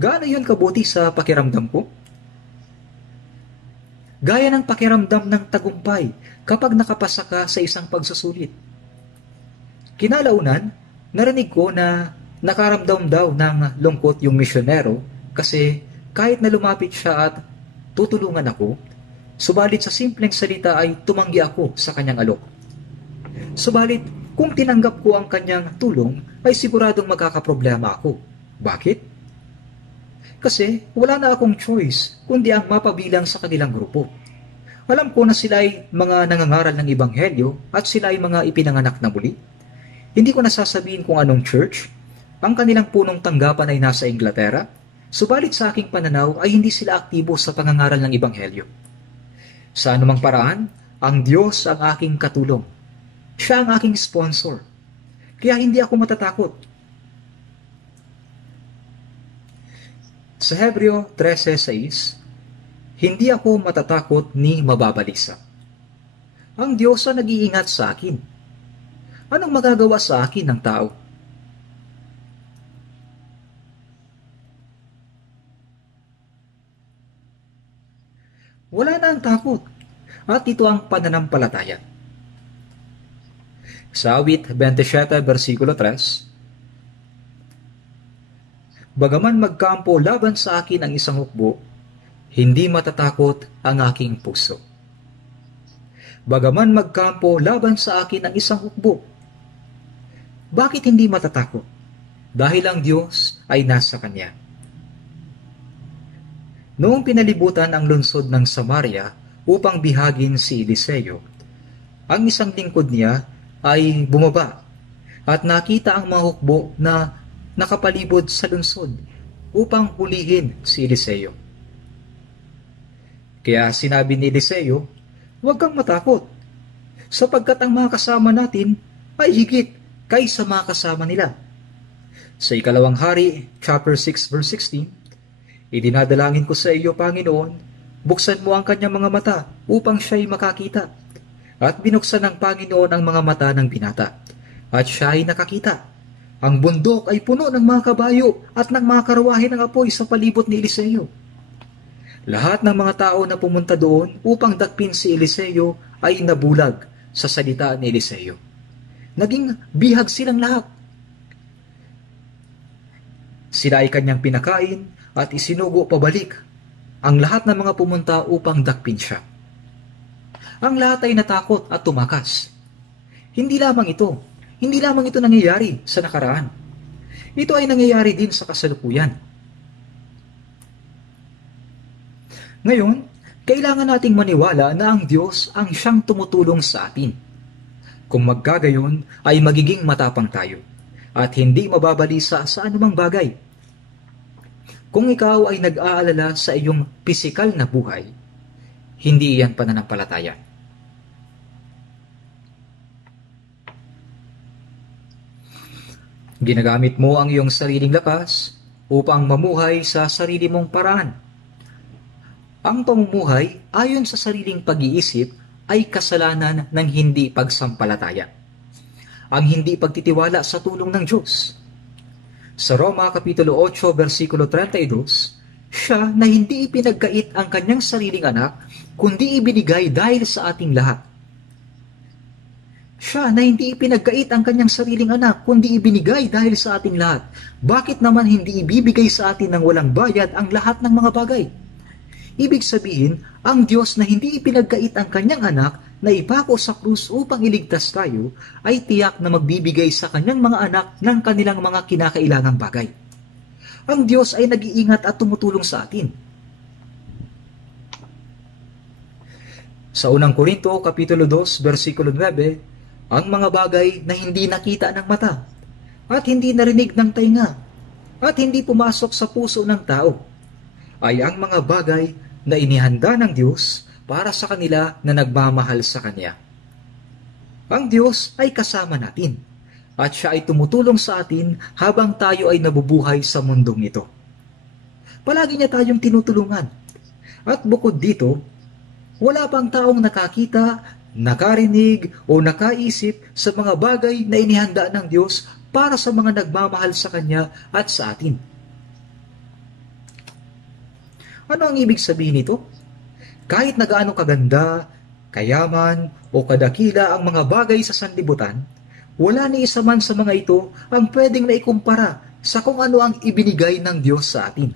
Gaano yun kabuti sa pakiramdam ko? Gaya ng pakiramdam ng tagumpay kapag nakapasa ka sa isang pagsusulit. Kinalaunan, narinig ko na nakaramdam daw ng lungkot yung misyonero kasi kahit na lumapit siya at tutulungan ako, subalit sa simpleng salita ay tumanggi ako sa kanyang alok. Subalit, kung tinanggap ko ang kanyang tulong, ay siguradong magkakaproblema ako. Bakit? Kasi wala na akong choice, kundi ang mapabilang sa kanilang grupo. Alam ko na sila ay mga nangangaral ng Ebanghelyo at sila ay mga ipinanganak na muli. Hindi ko nasasabihin kung anong church. Ang kanilang punong tanggapan ay nasa Inglaterra. Subalit sa aking pananaw ay hindi sila aktibo sa pangangaral ng Ebanghelyo. Sa anumang paraan, ang Diyos ang aking katulong. Siya ang aking sponsor. Kaya hindi ako matatakot. Sa Hebreo 13:6, hindi ako matatakot ni mababalisa. Ang Diyos ang nag-iingat sa akin. Anong magagawa sa akin ng tao? Wala na ang takot. At ito ang pananampalataya. Sa Awit 27, versikulo 3, Bagaman magkampo laban sa akin ang isang hukbo, hindi matatakot ang aking puso. Bagaman magkampo laban sa akin ang isang hukbo. Bakit hindi matatakot? Dahil ang Diyos ay nasa Kanya. Noong pinalibutan ang lungsod ng Samaria upang bihagin si Eliseo, ang isang lingkod niya ay bumaba at nakita ang mga hukbo na nakapalibot sa lungsod upang hulihin si Eliseo. Kaya sinabi ni Eliseo, "Huwag kang matakot, sapagkat ang mga kasama natin ay higit kaysa mga kasama nila." Sa Ikalawang Hari, chapter 6, verse 16, "Idinadalangin ko sa iyo, Panginoon, buksan mo ang kanyang mga mata upang siya'y makakita." At binuksan ng Panginoon ang mga mata ng binata, at siya'y nakakita. Ang bundok ay puno ng mga kabayo at ng mga karawahe ng apoy sa palibot ni Eliseo. Lahat ng mga tao na pumunta doon upang dakpin si Eliseo ay nabulag sa salita ni Eliseo. Naging bihag silang lahat. Sila ay kanyang pinakain at isinugo pabalik ang lahat ng mga pumunta upang dakpin siya. Ang lahat ay natakot at tumakas. Hindi lamang ito nangyayari sa nakaraan. Ito ay nangyayari din sa kasalukuyan. Ngayon, kailangan nating maniwala na ang Diyos ang siyang tumutulong sa atin. Kung maggagayon, ay magiging matapang tayo at hindi mababalisa sa anumang bagay. Kung ikaw ay nag-aalala sa iyong pisikal na buhay, hindi iyan pananampalataya. Ginagamit mo ang iyong sariling lakas upang mamuhay sa sarili mong paraan. Ang pamumuhay ayon sa sariling pag-iisip ay kasalanan ng hindi pagsampalataya. Ang hindi pagtitiwala sa tulong ng Diyos. Sa Roma Kapitulo 8, versikulo 32, siya na hindi ipinagkait ang kanyang sariling anak, kundi ibinigay dahil sa ating lahat. Siya na hindi ipinagkait ang kanyang sariling anak, kundi ibinigay dahil sa ating lahat. Bakit naman hindi ibibigay sa atin ng walang bayad ang lahat ng mga bagay? Ibig sabihin, ang Diyos na hindi ipinagkait ang kanyang anak na ipako sa krus upang iligtas tayo, ay tiyak na magbibigay sa kanyang mga anak ng kanilang mga kinakailangang bagay. Ang Diyos ay nag-iingat at tumutulong sa atin. Sa unang Korinto, Kapitulo 2, versikulo 9, ang mga bagay na hindi nakita ng mata, at hindi narinig ng tainga, at hindi pumasok sa puso ng tao, ay ang mga bagay na inihanda ng Diyos para sa kanila na nagmamahal sa Kanya. Ang Diyos ay kasama natin, at siya ay tumutulong sa atin habang tayo ay nabubuhay sa mundong ito. Palagi niya tayong tinutulungan. At bukod dito, wala pang taong nakakita, nakarinig o nakaisip sa mga bagay na inihanda ng Diyos para sa mga nagmamahal sa Kanya at sa atin. Ano ang ibig sabihin nito? Kahit na gaano kaganda, kayaman o kadakila ang mga bagay sa sanlibutan, wala ni isa man sa mga ito ang pwedeng maikumpara sa kung ano ang ibinigay ng Diyos sa atin.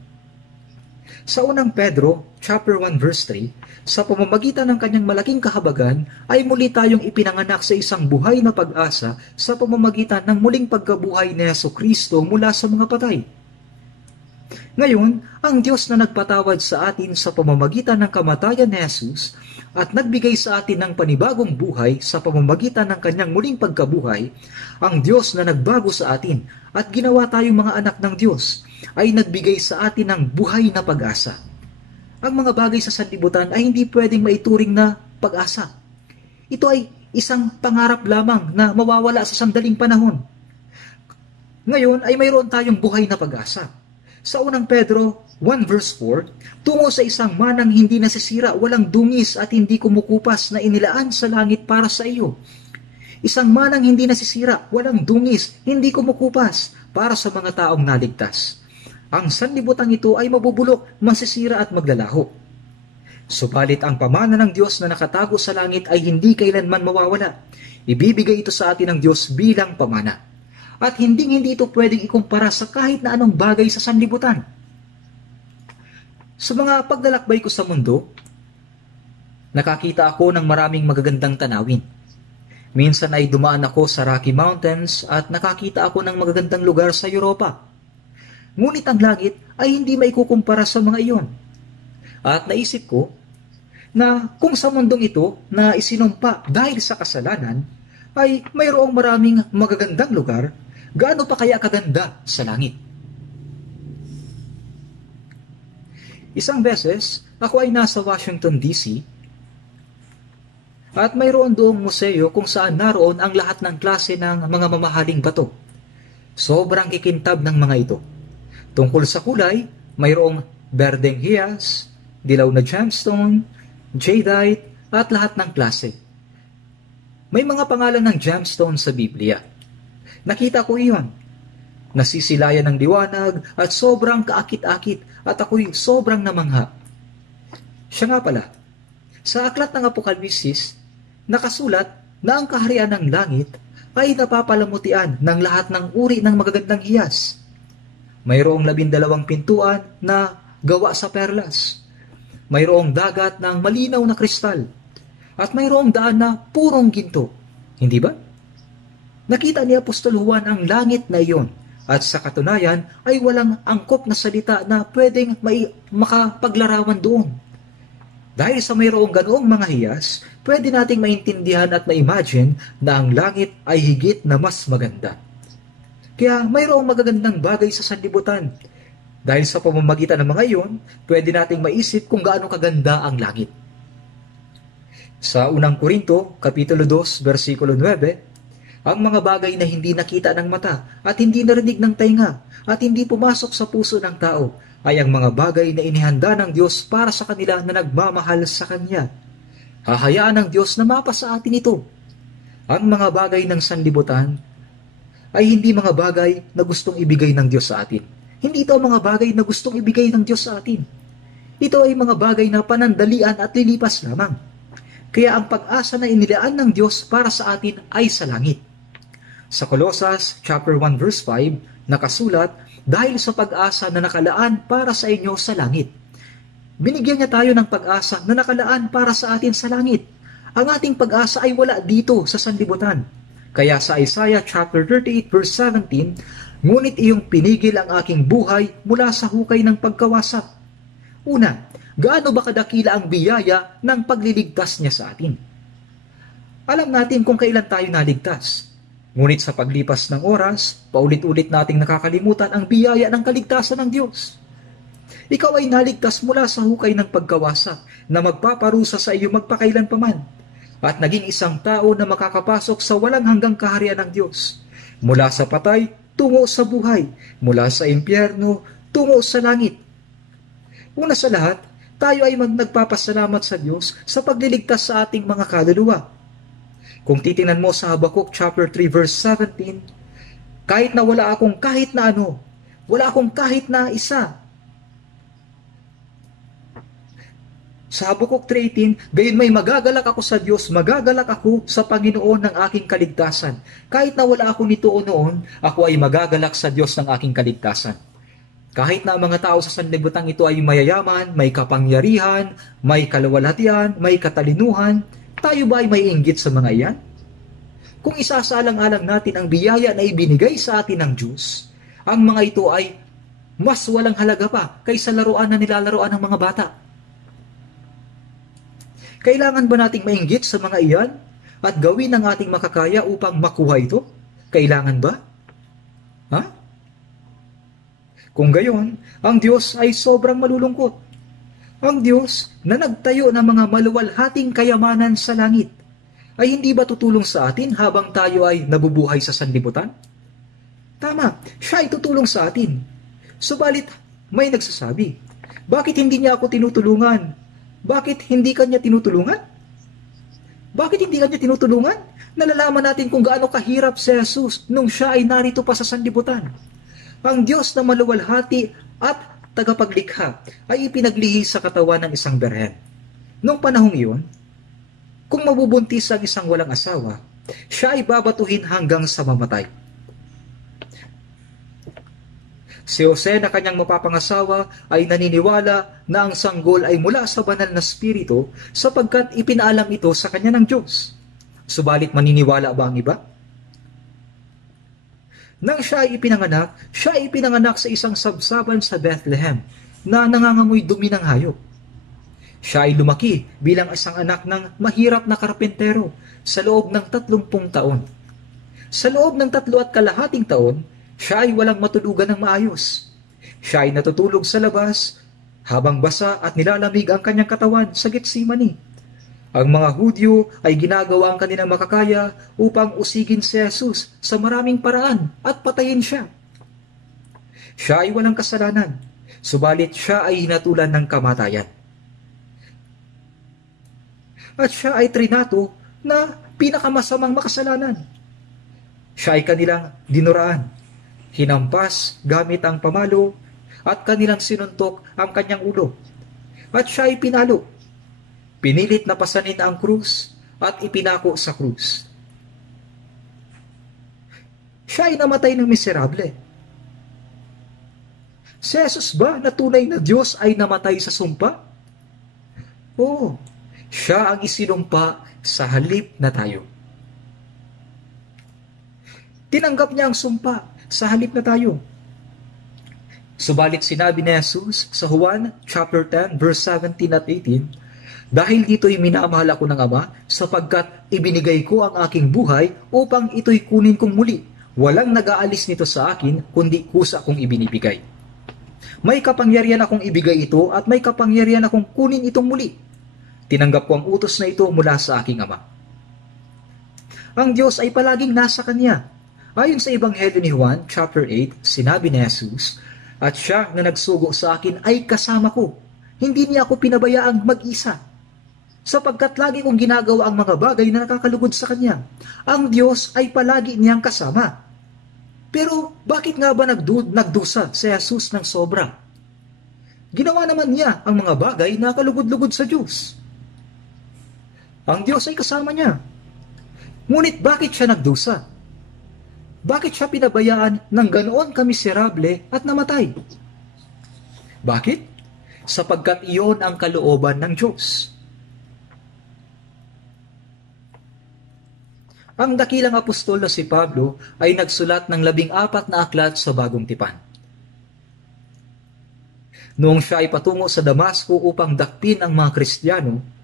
Sa unang Pedro, chapter 1, verse 3, sa pamamagitan ng kanyang malaking kahabagan, ay muli tayong ipinanganak sa isang buhay na pag-asa sa pamamagitan ng muling pagkabuhay ni Jesucristo mula sa mga patay. Ngayon, ang Diyos na nagpatawad sa atin sa pamamagitan ng kamatayan ni Jesus at nagbigay sa atin ng panibagong buhay sa pamamagitan ng kanyang muling pagkabuhay, ang Diyos na nagbago sa atin at ginawa tayong mga anak ng Diyos, ay nagbigay sa atin ng buhay na pag-asa. Ang mga bagay sa sanlibutan ay hindi pwedeng maituring na pag-asa. Ito ay isang pangarap lamang na mawawala sa sandaling panahon. Ngayon ay mayroon tayong buhay na pag-asa. Sa unang Pedro 1 verse 4, tungo sa isang manang hindi nasisira, walang dungis at hindi kumukupas na inilaan sa langit para sa iyo. Isang manang hindi nasisira, walang dungis, hindi kumukupas para sa mga taong naligtas. Ang sanlibutan ito ay mabubulok, masisira at maglalaho. Subalit ang pamana ng Diyos na nakatago sa langit ay hindi kailanman mawawala. Ibibigay ito sa atin ng Diyos bilang pamana. At hindi ito pwedeng ikumpara sa kahit na anong bagay sa sanlibutan. Sa mga paglalakbay ko sa mundo, nakakita ako ng maraming magagandang tanawin. Minsan ay dumaan ako sa Rocky Mountains at nakakita ako ng magagandang lugar sa Europa. Ngunit ang langit ay hindi maikukumpara sa mga iyon. At naisip ko na kung sa mundong ito na isinumpa dahil sa kasalanan, ay mayroong maraming magagandang lugar, gaano pa kaya kaganda sa langit? Isang beses, ako ay nasa Washington, D.C. at mayroon doong museo kung saan naroon ang lahat ng klase ng mga mamahaling bato. Sobrang kikintab ng mga ito. Tungkol sa kulay, mayroong berdeng hiyas, dilaw na gemstone, jadeite, at lahat ng klase. May mga pangalan ng gemstone sa Biblia. Nakita ko iyon. Nasisilayan ng liwanag at sobrang kaakit-akit at ako'y sobrang namangha. Siya nga pala, sa aklat ng Apokalipsis, nakasulat na ang kaharian ng langit ay napapalamutian ng lahat ng uri ng magagandang hiyas. Mayroong 12 pintuan na gawa sa perlas. Mayroong dagat ng malinaw na kristal. At mayroong daan na purong ginto. Hindi ba? Nakita ni Apostol Juan ang langit na iyon, at sa katunayan ay walang angkop na salita na pwedeng makapaglarawan doon. Dahil sa mayroong ganoong mga hiyas, pwede nating maintindihan at ma-imagine na ang langit ay higit na mas maganda. Kaya mayroong magagandang bagay sa sanlibutan. Dahil sa pamamagitan ng mga iyon, pwede nating maisip kung gaano kaganda ang langit. Sa unang Korinto, Kapitulo 2, versikulo 9, ang mga bagay na hindi nakita ng mata at hindi narinig ng tainga at hindi pumasok sa puso ng tao ay ang mga bagay na inihanda ng Diyos para sa kanila na nagmamahal sa Kanya. Hahayaan ng Diyos na mapasa atin ito. Ang mga bagay ng sanlibutan ay hindi mga bagay na gustong ibigay ng Diyos sa atin. Hindi ito mga bagay na gustong ibigay ng Diyos sa atin. Ito ay mga bagay na panandalian at lilipas lamang. Kaya ang pag-asa na inilaan ng Diyos para sa atin ay sa langit. Sa Colossus chapter 1 verse 5, nakasulat, dahil sa pag-asa na nakalaan para sa inyo sa langit. Binigyan niya tayo ng pag-asa na nakalaan para sa atin sa langit. Ang ating pag-asa ay wala dito sa sanlibutan. Kaya sa Isaiah chapter 38 verse 17, ngunit iyong pinigil ang aking buhay mula sa hukay ng pagkawasak. Una, gaano ba kadakila ang biyaya ng pagliligtas niya sa atin? Alam natin kung kailan tayo naligtas. Ngunit sa paglipas ng oras, paulit-ulit nating nakakalimutan ang biyaya ng kaligtasan ng Diyos. Ikaw ay naligtas mula sa hukay ng pagkawasak na magpaparusa sa iyo magpakailanpaman at naging isang tao na makakapasok sa walang hanggang kaharian ng Diyos. Mula sa patay, tungo sa buhay. Mula sa impyerno, tungo sa langit. Una sa lahat, tayo ay nagpapasalamat sa Diyos sa pagliligtas sa ating mga kaluluwa. Kung titingnan mo sa Habakkuk chapter 3 verse 17, kahit na wala akong kahit na ano, wala akong kahit na isa. Sa Habakkuk 3:18, gayon may magagalak ako sa Diyos, magagalak ako sa Panginoon ng aking kaligtasan. Kahit na wala ako nito o noon, ako ay magagalak sa Diyos ng aking kaligtasan. Kahit na ang mga tao sa sanlibutan ito ay mayayaman, may kapangyarihan, may kaluwalhatian, may katalinuhan, tayo ba ay may inggit sa mga iyan? Kung isasalang-alang natin ang biyaya na ibinigay sa atin ng Diyos, ang mga ito ay mas walang halaga pa kaysa laruan na nilalaroan ng mga bata. Kailangan ba nating mainggit sa mga iyan at gawin ang ating makakaya upang makuha ito? Kailangan ba? Ha? Kung gayon, ang Diyos ay sobrang malulungkot. Ang Diyos na nagtayo ng mga maluwalhating kayamanan sa langit ay hindi ba tutulong sa atin habang tayo ay nabubuhay sa sanlibutan? Tama, siya ay tutulong sa atin. Subalit, may nagsasabi, bakit hindi niya ako tinutulungan? Bakit hindi kanya tinutulungan? Bakit hindi kanya tinutulungan? Nalalaman natin kung gaano kahirap si Jesus nung siya ay narito pa sa sanlibutan. Ang Diyos na maluwalhati at tagapaglikha ay ipinaglihi sa katawan ng isang berhen. Noong panahong iyon, kung mabubuntis ang isang walang asawa, siya ay babatuhin hanggang sa mamatay. Si Jose na kanyang mapapangasawa ay naniniwala na ang sanggol ay mula sa banal na spirito sapagkat ipinaalam ito sa kanya ng Diyos. Subalit maniniwala ba ang iba? Nang siya ay ipinanganak sa isang sabsaban sa Bethlehem na nangangamoy dumi ng hayop. Siya ay lumaki bilang isang anak ng mahirap na karpentero sa loob ng 30 taon. Sa loob ng 3.5 taon, siya ay walang matulugan ng maayos. Siya ay natutulog sa labas habang basa at nilalamig ang kanyang katawan sa Getsemani. Ang mga Hudyo ay ginagawa ang kanilang makakaya upang usigin si Jesus sa maraming paraan at patayin siya. Siya ay walang kasalanan, subalit siya ay hinatulan ng kamatayan. At siya ay trinato na pinakamasamang makasalanan. Siya ay kanilang dinuraan, hinampas gamit ang pamalo at kanilang sinuntok ang kanyang ulo. At siya ay pinalo. Pinilit na pasanin ang krus at ipinako sa krus. Siya ay namatay ng miserable. Si Jesus ba na tunay na Diyos ay namatay sa sumpa? Oo, siya ang isinumpa sa halip na tayo. Tinanggap niya ang sumpa sa halip na tayo. Subalit sinabi ni Jesus sa Juan chapter 10 verse 17 at 18, dahil dito'y minamahal ako ng Ama, sapagkat ibinigay ko ang aking buhay upang ito'y kunin kong muli. Walang nag-aalis nito sa akin, kundi kusa kong ibinibigay. May kapangyarihan akong ibigay ito at may kapangyarihan akong kunin itong muli. Tinanggap ko ang utos na ito mula sa aking Ama. Ang Diyos ay palaging nasa Kanya. Ayon sa Ebanghelyo ni Juan chapter 8, sinabi ni Jesus, at siya na nagsugo sa akin ay kasama ko. Hindi niya ako pinabayaang mag-isa. Sapagkat lagi kong ginagawa ang mga bagay na nakakalugod sa Kanya. Ang Diyos ay palagi niyang kasama. Pero bakit nga ba nagdusa si Jesus ng sobra? Ginawa naman niya ang mga bagay na kalugod-lugod sa Diyos. Ang Diyos ay kasama niya. Ngunit bakit siya nagdusa? Bakit siya pinabayaan ng ganoon kamiserable at namatay? Bakit? Sapagkat iyon ang kalooban ng Diyos. Ang dakilang apostol na si Pablo ay nagsulat ng 14 na aklat sa Bagong Tipan. Noong siya ay patungo sa Damasco upang dakpin ang mga Kristiyano,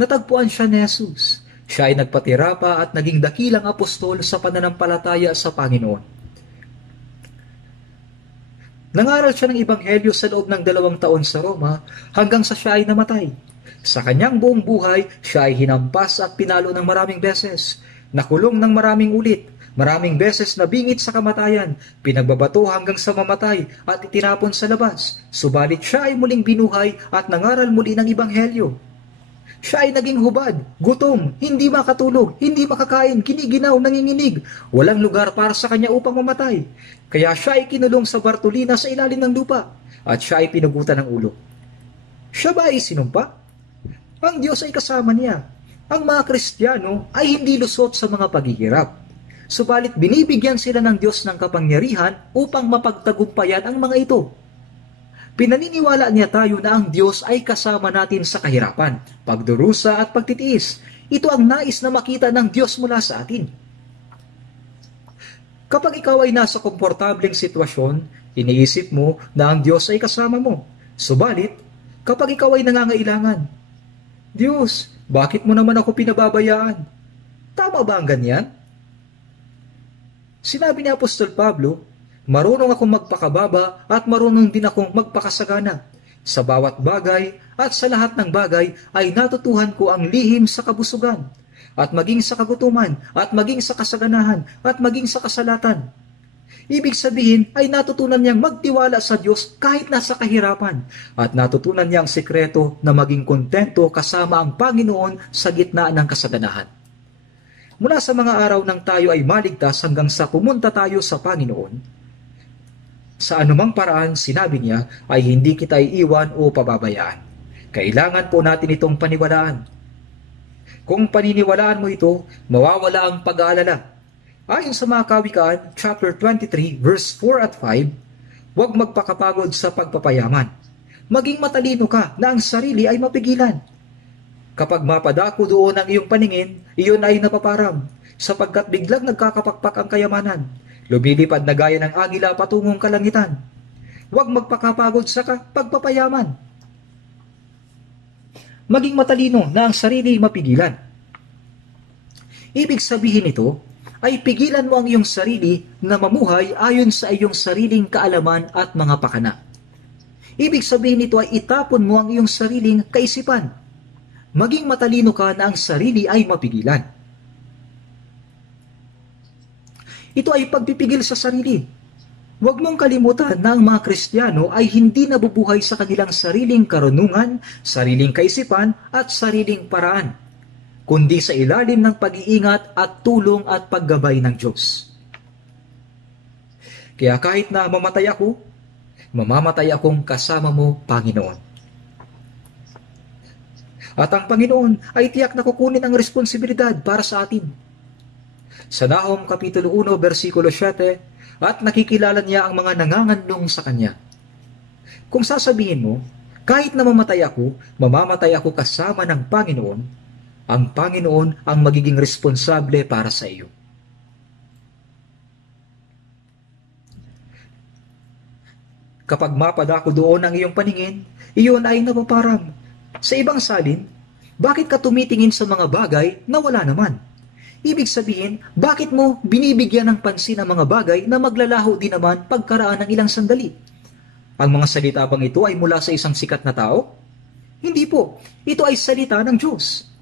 natagpuan siya ni Jesus. Siya ay nagpatira pa at naging dakilang apostol sa pananampalataya sa Panginoon. Nangaral siya ng Ebanghelyo sa loob ng 2 taon sa Roma hanggang sa siya ay namatay. Sa kanyang buong buhay, siya ay hinampas at pinalo ng maraming beses, nakulong ng maraming ulit, maraming beses nabingit sa kamatayan, pinagbabato hanggang sa mamatay at itinapon sa labas. Subalit siya ay muling binuhay at nangaral muli ng Ebanghelyo. Siya ay naging hubad, gutom, hindi makatulog, hindi makakain, kiniginaw, nanginginig. Walang lugar para sa kanya upang mamatay. Kaya siya ay kinulong sa Bartolina sa ilalim ng lupa at siya ay pinugutan ng ulo. Siya ba ay sinumpa? Ang Diyos ay kasama niya. Ang mga Kristiyano ay hindi lusot sa mga paghihirap. Subalit binibigyan sila ng Diyos ng kapangyarihan upang mapagtagumpayan ang mga ito. Pinaniniwala niya tayo na ang Diyos ay kasama natin sa kahirapan, pagdurusa at pagtitiis. Ito ang nais na makita ng Diyos mula sa atin. Kapag ikaw ay nasa komportableng sitwasyon, iniisip mo na ang Diyos ay kasama mo. Subalit, kapag ikaw ay nangangailangan, Diyos, bakit mo naman ako pinababayaan? Tama ba ang ganyan? Sinabi ni Apostol Pablo, marunong akong magpakababa at marunong din akong magpakasagana. Sa bawat bagay at sa lahat ng bagay ay natutuhan ko ang lihim sa kabusugan, at maging sa kagutuman, at maging sa kasaganahan, at maging sa kasalatan. Ibig sabihin ay natutunan niyang magtiwala sa Diyos kahit nasa kahirapan, at natutunan niya ang sikreto na maging kontento kasama ang Panginoon sa gitna ng kasaganahan. Mula sa mga araw nang tayo ay maligtas hanggang sa pumunta tayo sa Panginoon, sa anumang paraan, sinabi niya, ay hindi kita iiwan o pababayaan. Kailangan po natin itong paniwalaan. Kung paniniwalaan mo ito, mawawala ang pag-aalala. Ayon sa mga Kawikaan, chapter 23, verse 4 at 5, huwag magpakapagod sa pagpapayaman. Maging matalino ka na ang sarili ay mapigilan. Kapag mapadako doon ang iyong paningin, iyon ay napaparam, sapagkat biglang nagkakapakpak ang kayamanan. Lumilipad na gaya ng agila patungong kalangitan. Huwag magpakapagod sa pagpapayaman. Maging matalino na ang sarili mapigilan. Ibig sabihin nito ay pigilan mo ang iyong sarili na mamuhay ayon sa iyong sariling kaalaman at mga pakana. Ibig sabihin nito ay itapon mo ang iyong sariling kaisipan. Maging matalino ka na ang sarili ay mapigilan. Ito ay pagpipigil sa sarili. Huwag mong kalimutan na ang mga Kristiyano ay hindi nabubuhay sa kanilang sariling karunungan, sariling kaisipan at sariling paraan, kundi sa ilalim ng pag-iingat at tulong at paggabay ng Diyos. Kaya kahit na mamatay ako, mamamatay akong kasama mo, Panginoon. At ang Panginoon ay tiyak na kukunin ang responsibilidad para sa atin. Sa Nahum Kapitulo 1, versikulo 7, at nakikilala niya ang mga nanganganlong sa Kanya. Kung sasabihin mo, kahit na mamatay ako, mamamatay ako kasama ng Panginoon, ang Panginoon ang magiging responsable para sa iyo. Kapag mapadako doon ang iyong paningin, iyon ay napaparang. Sa ibang salin, bakit ka tumitingin sa mga bagay na wala naman? Ibig sabihin, bakit mo binibigyan ng pansin ang mga bagay na maglalaho din naman pagkaraan ng ilang sandali? Ang mga salita bang ito ay mula sa isang sikat na tao? Hindi po. Ito ay salita ng Diyos.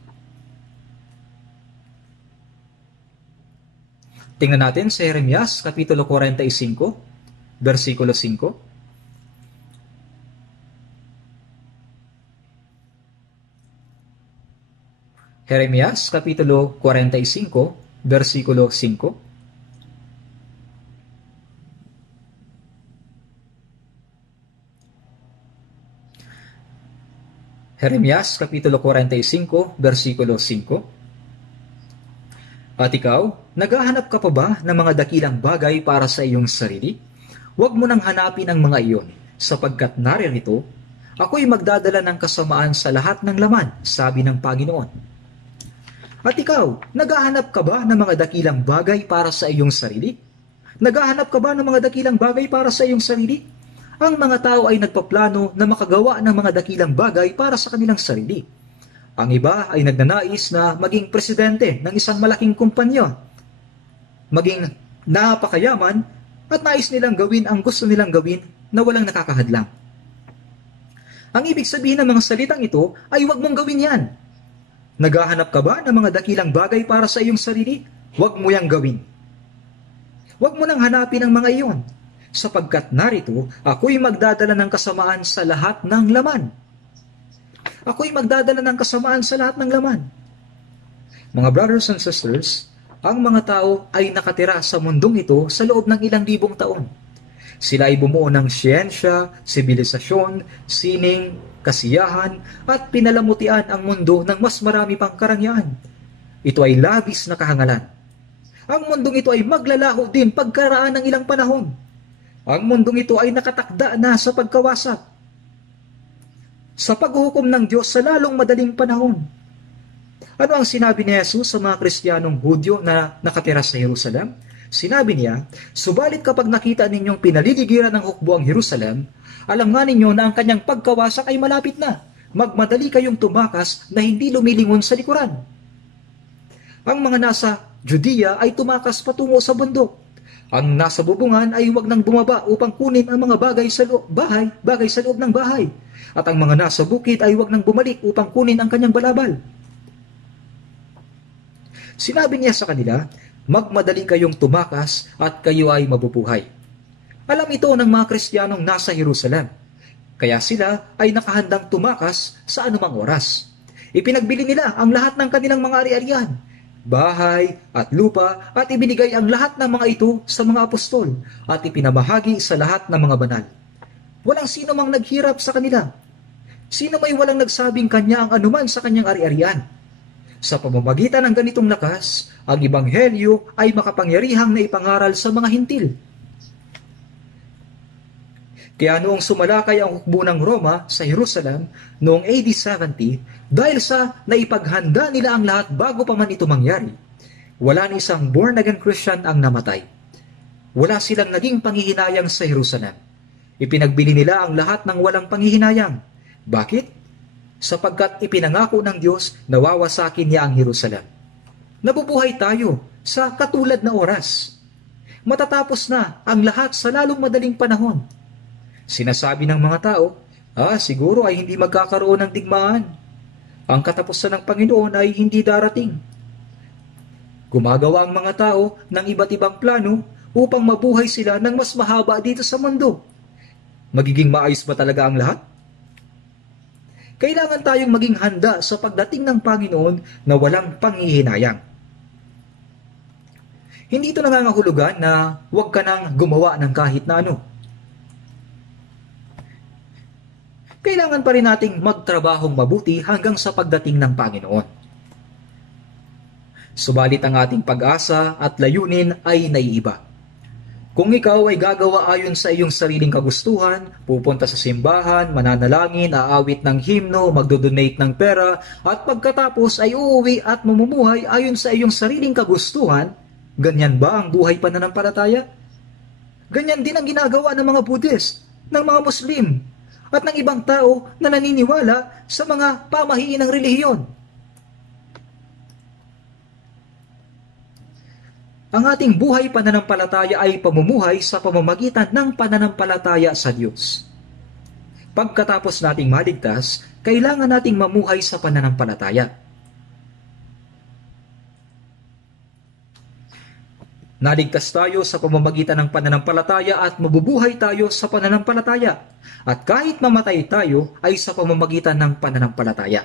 Tingnan natin sa Jeremias, Kapitulo 45, versikulo 5. Jeremias, Kapitulo 45, versikulo 5. Jeremias, Kapitulo 45, versikulo 5. At ikaw, naghahanap ka pa ba ng mga dakilang bagay para sa iyong sarili? Huwag mo nang hanapin ang mga iyon, sapagkat narito, ako'y magdadala ng kasamaan sa lahat ng laman, sabi ng Panginoon. At ikaw, naghahanap ka ba ng mga dakilang bagay para sa iyong sarili? Naghahanap ka ba ng mga dakilang bagay para sa iyong sarili? Ang mga tao ay nagpaplano na makagawa ng mga dakilang bagay para sa kanilang sarili. Ang iba ay nagnanais na maging presidente ng isang malaking kumpanya, maging napakayaman at nais nilang gawin ang gusto nilang gawin na walang nakakahadlang. Ang ibig sabihin ng mga salitang ito ay huwag mong gawin yan. Naghahanap ka ba ng mga dakilang bagay para sa iyong sarili? Huwag mo yang gawin. Huwag mo nang hanapin ang mga iyon, sapagkat narito, ako'y magdadala ng kasamaan sa lahat ng laman. Ako'y magdadala ng kasamaan sa lahat ng laman. Mga brothers and sisters, ang mga tao ay nakatira sa mundong ito sa loob ng ilang libong taon. Sila ay bumuo ng siyensya, sibilisasyon, sining, kasiyahan, at pinalamutian ang mundo ng mas marami pang karangyaan. Ito ay labis na kahangalan. Ang mundong ito ay maglalaho din pagkaraan ng ilang panahon. Ang mundong ito ay nakatakda na sa pagkawasak. Sa paghuhukom ng Diyos sa lalong madaling panahon. Ano ang sinabi ni Jesus sa mga Kristiyanong Hudyo na nakatira sa Jerusalem? Sinabi niya, subalit kapag nakita ninyong pinaliligiran ng hukbo ang Jerusalem, alam nga ninyo na ang kanyang pagkawasak ay malapit na. Magmadali kayong tumakas na hindi lumilingon sa likuran. Ang mga nasa Judea ay tumakas patungo sa bundok. Ang nasa bubungan ay huwag nang bumaba upang kunin ang mga bagay sa loob ng bahay. At ang mga nasa bukid ay huwag nang bumalik upang kunin ang kanyang balabal. Sinabi niya sa kanila, magmadali kayong tumakas at kayo ay mabubuhay. Alam ito ng mga Kristiyanong nasa Jerusalem. Kaya sila ay nakahandang tumakas sa anumang oras. Ipinagbili nila ang lahat ng kanilang mga ari-arian, bahay at lupa, at ibinigay ang lahat ng mga ito sa mga apostol at ipinamahagi sa lahat ng mga banal. Walang sino mang naghirap sa kanila. Sino may walang nagsabing kanya ang anuman sa kanyang ari-arian. Sa pamamagitan ng ganitong lakas, ang Ebanghelyo ay makapangyarihang na ipangaral sa mga hintil. Kaya noong sumalakay ang hukbo ng Roma sa Jerusalem noong AD 70, dahil sa naipaghanda nila ang lahat bago pa man ito mangyari, wala ni isang born-again Christian ang namatay. Wala silang naging panghihinayang sa Jerusalem. Ipinagbili nila ang lahat ng walang panghihinayang. Bakit? Sapagkat ipinangako ng Diyos na wawasakin niya ang Jerusalem. Nabubuhay tayo sa katulad na oras. Matatapos na ang lahat sa lalong madaling panahon. Sinasabi ng mga tao, siguro ay hindi magkakaroon ng digmaan. Ang katapusan ng Panginoon ay hindi darating. Gumagawa ang mga tao ng iba't ibang plano upang mabuhay sila ng mas mahaba dito sa mundo. Magiging maayos ba talaga ang lahat? Kailangan tayong maging handa sa pagdating ng Panginoon na walang panghihinayang. Hindi ito nangangahulugan na huwag ka nang gumawa ng kahit na ano. Kailangan pa rin nating magtrabahong mabuti hanggang sa pagdating ng Panginoon. Subalit ang ating pag-asa at layunin ay naiiba. Kung ikaw ay gagawa ayon sa iyong sariling kagustuhan, pupunta sa simbahan, mananalangin, aawit ng himno, magdodonate ng pera, at pagkatapos ay uuwi at mamumuhay ayon sa iyong sariling kagustuhan, ganyan ba ang buhay pananampalataya? Ganyan din ang ginagawa ng mga Buddhist, ng mga Muslim, at ng ibang tao na naniniwala sa mga pamahiin ng relihiyon. Ang ating buhay pananampalataya ay pamumuhay sa pamamagitan ng pananampalataya sa Diyos. Pagkatapos nating maligtas, kailangan nating mamuhay sa pananampalataya. Naligtas tayo sa pamamagitan ng pananampalataya at mabubuhay tayo sa pananampalataya. At kahit mamatay tayo ay sa pamamagitan ng pananampalataya.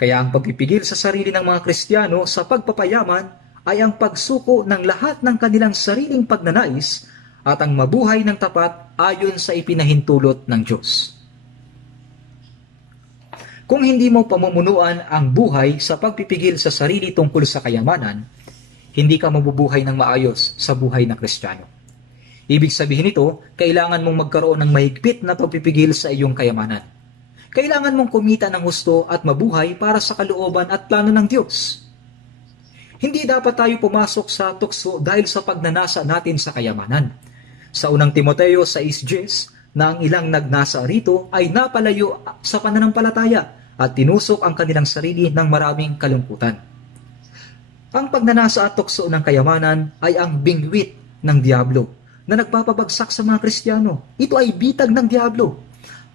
Kaya ang pagpipigil sa sarili ng mga Kristiyano sa pagpapayaman ay ang pagsuko ng lahat ng kanilang sariling pagnanais at ang mabuhay ng tapat ayon sa ipinahintulot ng Diyos. Kung hindi mo pamumunuan ang buhay sa pagpipigil sa sarili tungkol sa kayamanan, hindi ka mabubuhay ng maayos sa buhay ng Kristiyano. Ibig sabihin nito, kailangan mong magkaroon ng mahigpit na pagpipigil sa iyong kayamanan. Kailangan mong kumita ng husto at mabuhay para sa kalooban at plano ng Diyos. Hindi dapat tayo pumasok sa tukso dahil sa pagnanasa natin sa kayamanan. Sa unang Timoteo 6:10 na ang ilang nagnasa rito ay napalayo sa pananampalataya at tinusok ang kanilang sarili ng maraming kalungkutan. Ang pagnanasa at tukso ng kayamanan ay ang bingwit ng Diablo na nagpapabagsak sa mga Kristiyano. Ito ay bitag ng Diablo.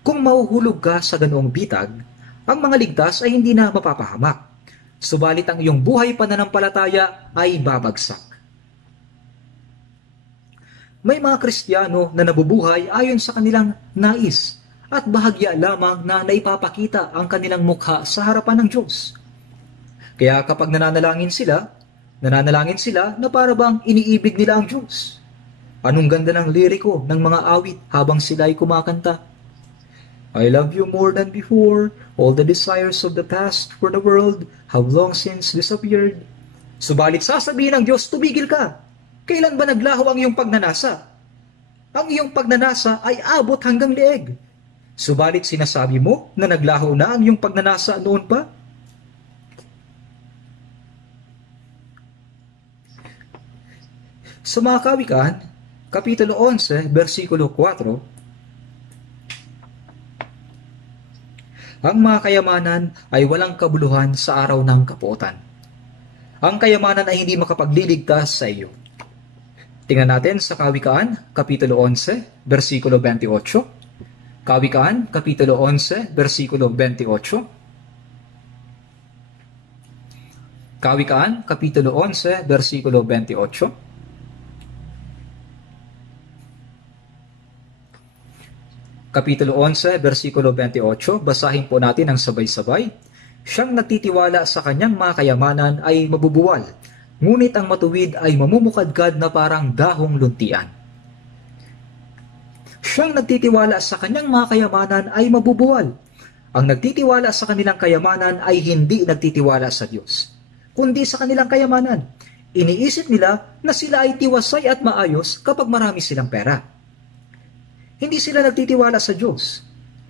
Kung mahuhulog ka sa ganoong bitag, ang mga ligtas ay hindi na mapapahamak. Subalit ang iyong buhay pananampalataya ay babagsak. May mga Kristiyano na nabubuhay ayon sa kanilang nais at bahagya lamang na naipapakita ang kanilang mukha sa harapan ng Diyos. Kaya kapag nananalangin sila na para bang iniibig nila ang Diyos. Anong ganda ng liriko ng mga awit habang sila ay kumakanta. I love you more than before. All the desires of the past for the world have long since disappeared. Subalit sasabihin ng Diyos, tumigil ka. Kailan ba naglaho ang iyong pagnanasa? Ang iyong pagnanasa ay abot hanggang leeg. Subalit sinasabi mo na naglaho na ang iyong pagnanasa noon pa? Sa mga Kawikaan, Kapitulo 11, versikulo 4, ang mga kayamanan ay walang kabuluhan sa araw ng kapuotan. Ang kayamanan ay hindi makapagliligtas sa iyo. Tingnan natin sa Kawikaan, Kapitulo 11, versikulo 28. Kawikaan, Kapitulo 11, versikulo 28. Kawikaan, Kapitulo 11, versikulo 28. Kapitulo 11, versikulo 28, basahin po natin ang sabay-sabay. Siyang nagtitiwala sa kanyang mga kayamanan ay mabubuwal, ngunit ang matuwid ay mamumukadkad na parang dahong luntian. Siyang nagtitiwala sa kanyang mga kayamanan ay mabubuwal. Ang nagtitiwala sa kanilang kayamanan ay hindi nagtitiwala sa Diyos, kundi sa kanilang kayamanan. Iniisip nila na sila ay tiwasay at maayos kapag marami silang pera. Hindi sila nagtitiwala sa Diyos.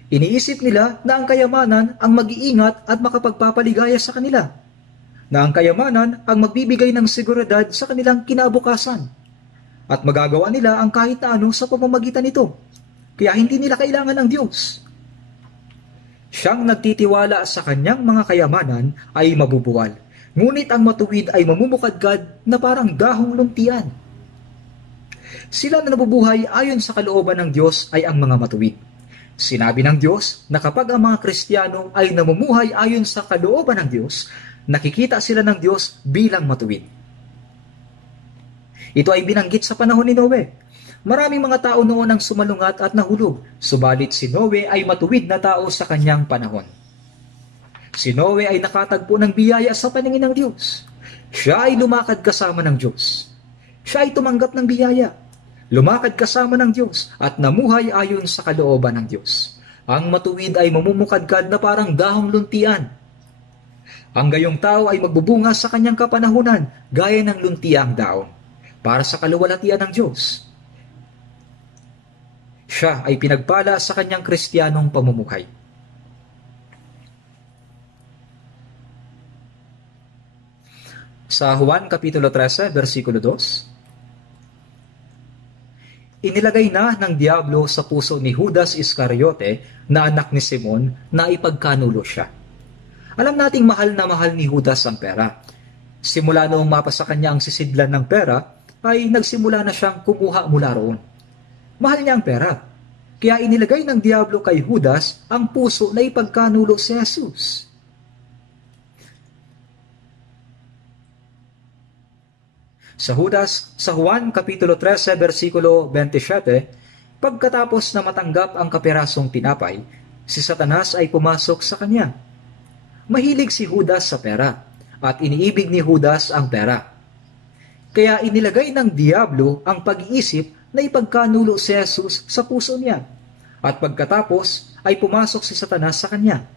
Iniisip nila na ang kayamanan ang mag-iingat at makapagpapaligaya sa kanila. Na ang kayamanan ang magbibigay ng seguridad sa kanilang kinabukasan. At magagawa nila ang kahit na ano sa pamamagitan nito. Kaya hindi nila kailangan ng Diyos. Siyang nagtitiwala sa kanyang mga kayamanan ay mabubuwal. Ngunit ang matuwid ay mamumukadkad na parang dahong luntian. Sila na nabubuhay ayon sa kalooban ng Diyos ay ang mga matuwid. Sinabi ng Diyos na kapag ang mga Kristiyano ay namumuhay ayon sa kalooban ng Diyos, nakikita sila ng Diyos bilang matuwid. Ito ay binanggit sa panahon ni Noe. Maraming mga tao noon ang sumalungat at nahulog, subalit si Noe ay matuwid na tao sa kanyang panahon. Si Noe ay nakatagpo ng biyaya sa paningin ng Diyos. Siya ay lumakad kasama ng Diyos. Siya ay tumanggap ng biyaya. Lumakad kasama ng Diyos at namuhay ayon sa kalooban ng Diyos. Ang matuwid ay mamumukadkad na parang dahong luntian. Ang gayong tao ay magbubunga sa kanyang kapanahunan gaya ng luntiang daon para sa kaluwalhatian ng Diyos. Siya ay pinagpala sa kanyang Kristiyanong pamumuhay. Sa Juan Kapitulo 13, versikulo 2, inilagay na ng Diablo sa puso ni Judas Iscariote na anak ni Simon na ipagkanulo siya. Alam nating mahal na mahal ni Judas ang pera. Simula noong mapa sa kanya ang sisidlan ng pera, ay nagsimula na siyang kumuha mula roon. Mahal niya ang pera. Kaya inilagay ng Diablo kay Judas ang puso na ipagkanulo si Jesus. Sa Juan Kapitulo 13, versikulo 27, pagkatapos na matanggap ang kapirasong tinapay, si Satanas ay pumasok sa kanya. Mahilig si Judas sa pera, at iniibig ni Judas ang pera. Kaya inilagay ng Diablo ang pag-iisip na ipagkanulo si Jesus sa puso niya, at pagkatapos ay pumasok si Satanas sa kanya.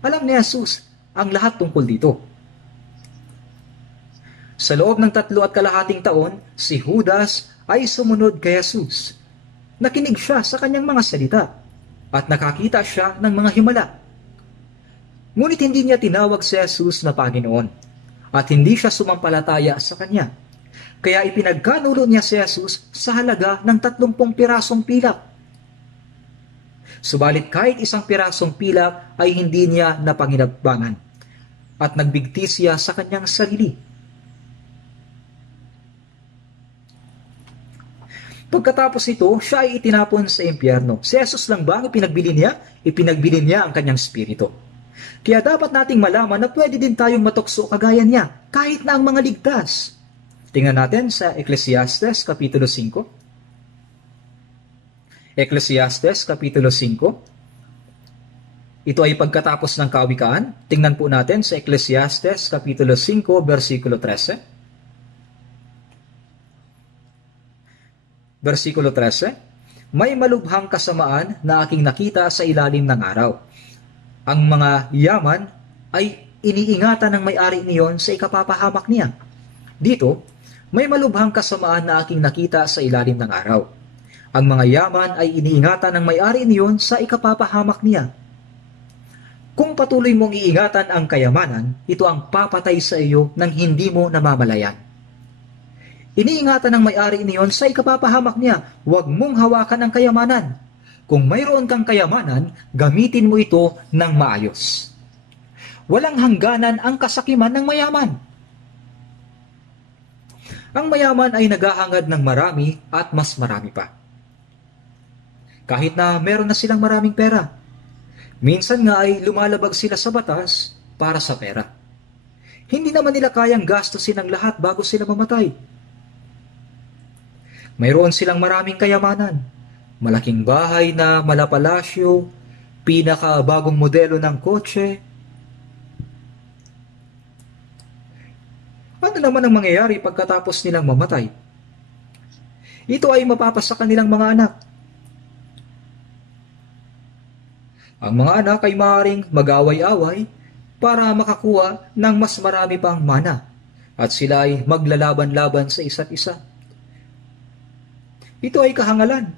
Alam ni Jesus ang lahat tungkol dito. Sa loob ng 3.5 taon, si Judas ay sumunod kay Jesus. Nakinig siya sa kanyang mga salita at nakakita siya ng mga himala. Ngunit hindi niya tinawag si Jesus na Panginoon at hindi siya sumampalataya sa kanya. Kaya ipinagkanulo niya si Jesus sa halaga ng 30 pirasong pilak. Subalit kahit isang pirasong pilak ay hindi niya napanginabbangan at nagbigti siya sa kanyang sarili. Pagkatapos nito, siya ay itinapon sa impyerno. Si Jesus lang ba ang ipinagbili niya? Ipinagbili niya ang kanyang spirito. Kaya dapat nating malaman na pwede din tayong matukso kagaya niya, kahit na ang mga ligtas. Tingnan natin sa Ecclesiastes Kapitulo 5. Ecclesiastes Kapitulo 5. Ito ay pagkatapos ng kawikaan. Tingnan po natin sa Ecclesiastes Kapitulo 5, versikulo 13. Versikulo 13, may malubhang kasamaan na aking nakita sa ilalim ng araw. Ang mga yaman ay iniingatan ng may-ari niyon sa ikapapahamak niya. Dito, may malubhang kasamaan na aking nakita sa ilalim ng araw. Ang mga yaman ay iniingatan ng may-ari niyon sa ikapapahamak niya. Kung patuloy mong iingatan ang kayamanan, ito ang papatay sa iyo nang hindi mo namamalayan. Iniingatan ng may-ari niyon sa ikapapahamak niya, huwag mong hawakan ang kayamanan. Kung mayroon kang kayamanan, gamitin mo ito ng maayos. Walang hangganan ang kasakiman ng mayaman. Ang mayaman ay naghahangad ng marami at mas marami pa. Kahit na meron na silang maraming pera. Minsan nga ay lumalabag sila sa batas para sa pera. Hindi naman nila kayang gastusin ang lahat bago sila mamatay. Mayroon silang maraming kayamanan, malaking bahay na malapalasyo, pinakabagong modelo ng kotse. Ano naman ang mangyayari pagkatapos nilang mamatay? Ito ay mapapasa kanilang mga anak. Ang mga anak ay maaaring mag-away-away para makakuha ng mas marami pang mana at sila ay maglalaban-laban sa isa't isa. Ito ay kahangalan.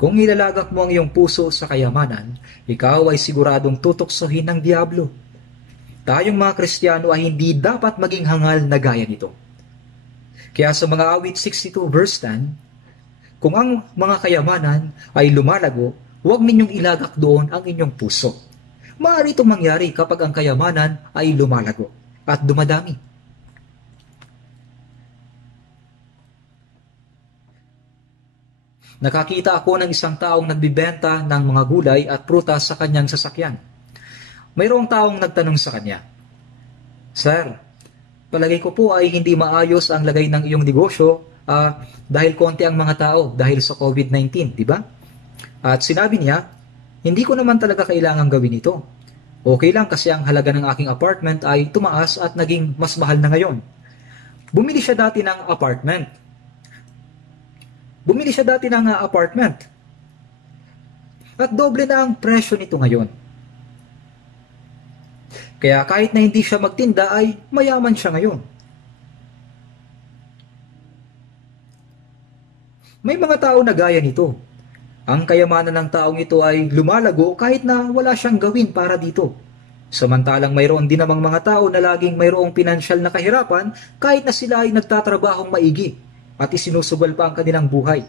Kung ilalagak mo ang iyong puso sa kayamanan, ikaw ay siguradong tutuksohin ng Diablo. Tayong mga Kristiyano ay hindi dapat maging hangal na gaya nito. Kaya sa mga awit 62 verse 10, kung ang mga kayamanan ay lumalago, huwag ninyong ilagak doon ang inyong puso. Maaari itong mangyari kapag ang kayamanan ay lumalago at dumadami. Nakakita ako ng isang taong nagbibenta ng mga gulay at prutas sa kanyang sasakyan. Mayroong taong nagtanong sa kanya, "Sir, palagay ko po ay hindi maayos ang lagay ng iyong negosyo dahil konti ang mga tao dahil sa COVID-19, di ba?" At sinabi niya, "Hindi ko naman talaga kailangang gawin ito. Okay lang kasi ang halaga ng aking apartment ay tumaas at naging mas mahal na ngayon. Bumili siya dati ng apartment. At doble na ang presyo nito ngayon. Kaya kahit na hindi siya magtinda ay mayaman siya ngayon. May mga tao na gaya nito. Ang kayamanan ng taong ito ay lumalago kahit na wala siyang gawin para dito. Samantalang mayroon din namang mga tao na laging mayroong pinansyal na kahirapan kahit na sila ay nagtatrabahong maigi at isinusugal pa ang kanilang buhay.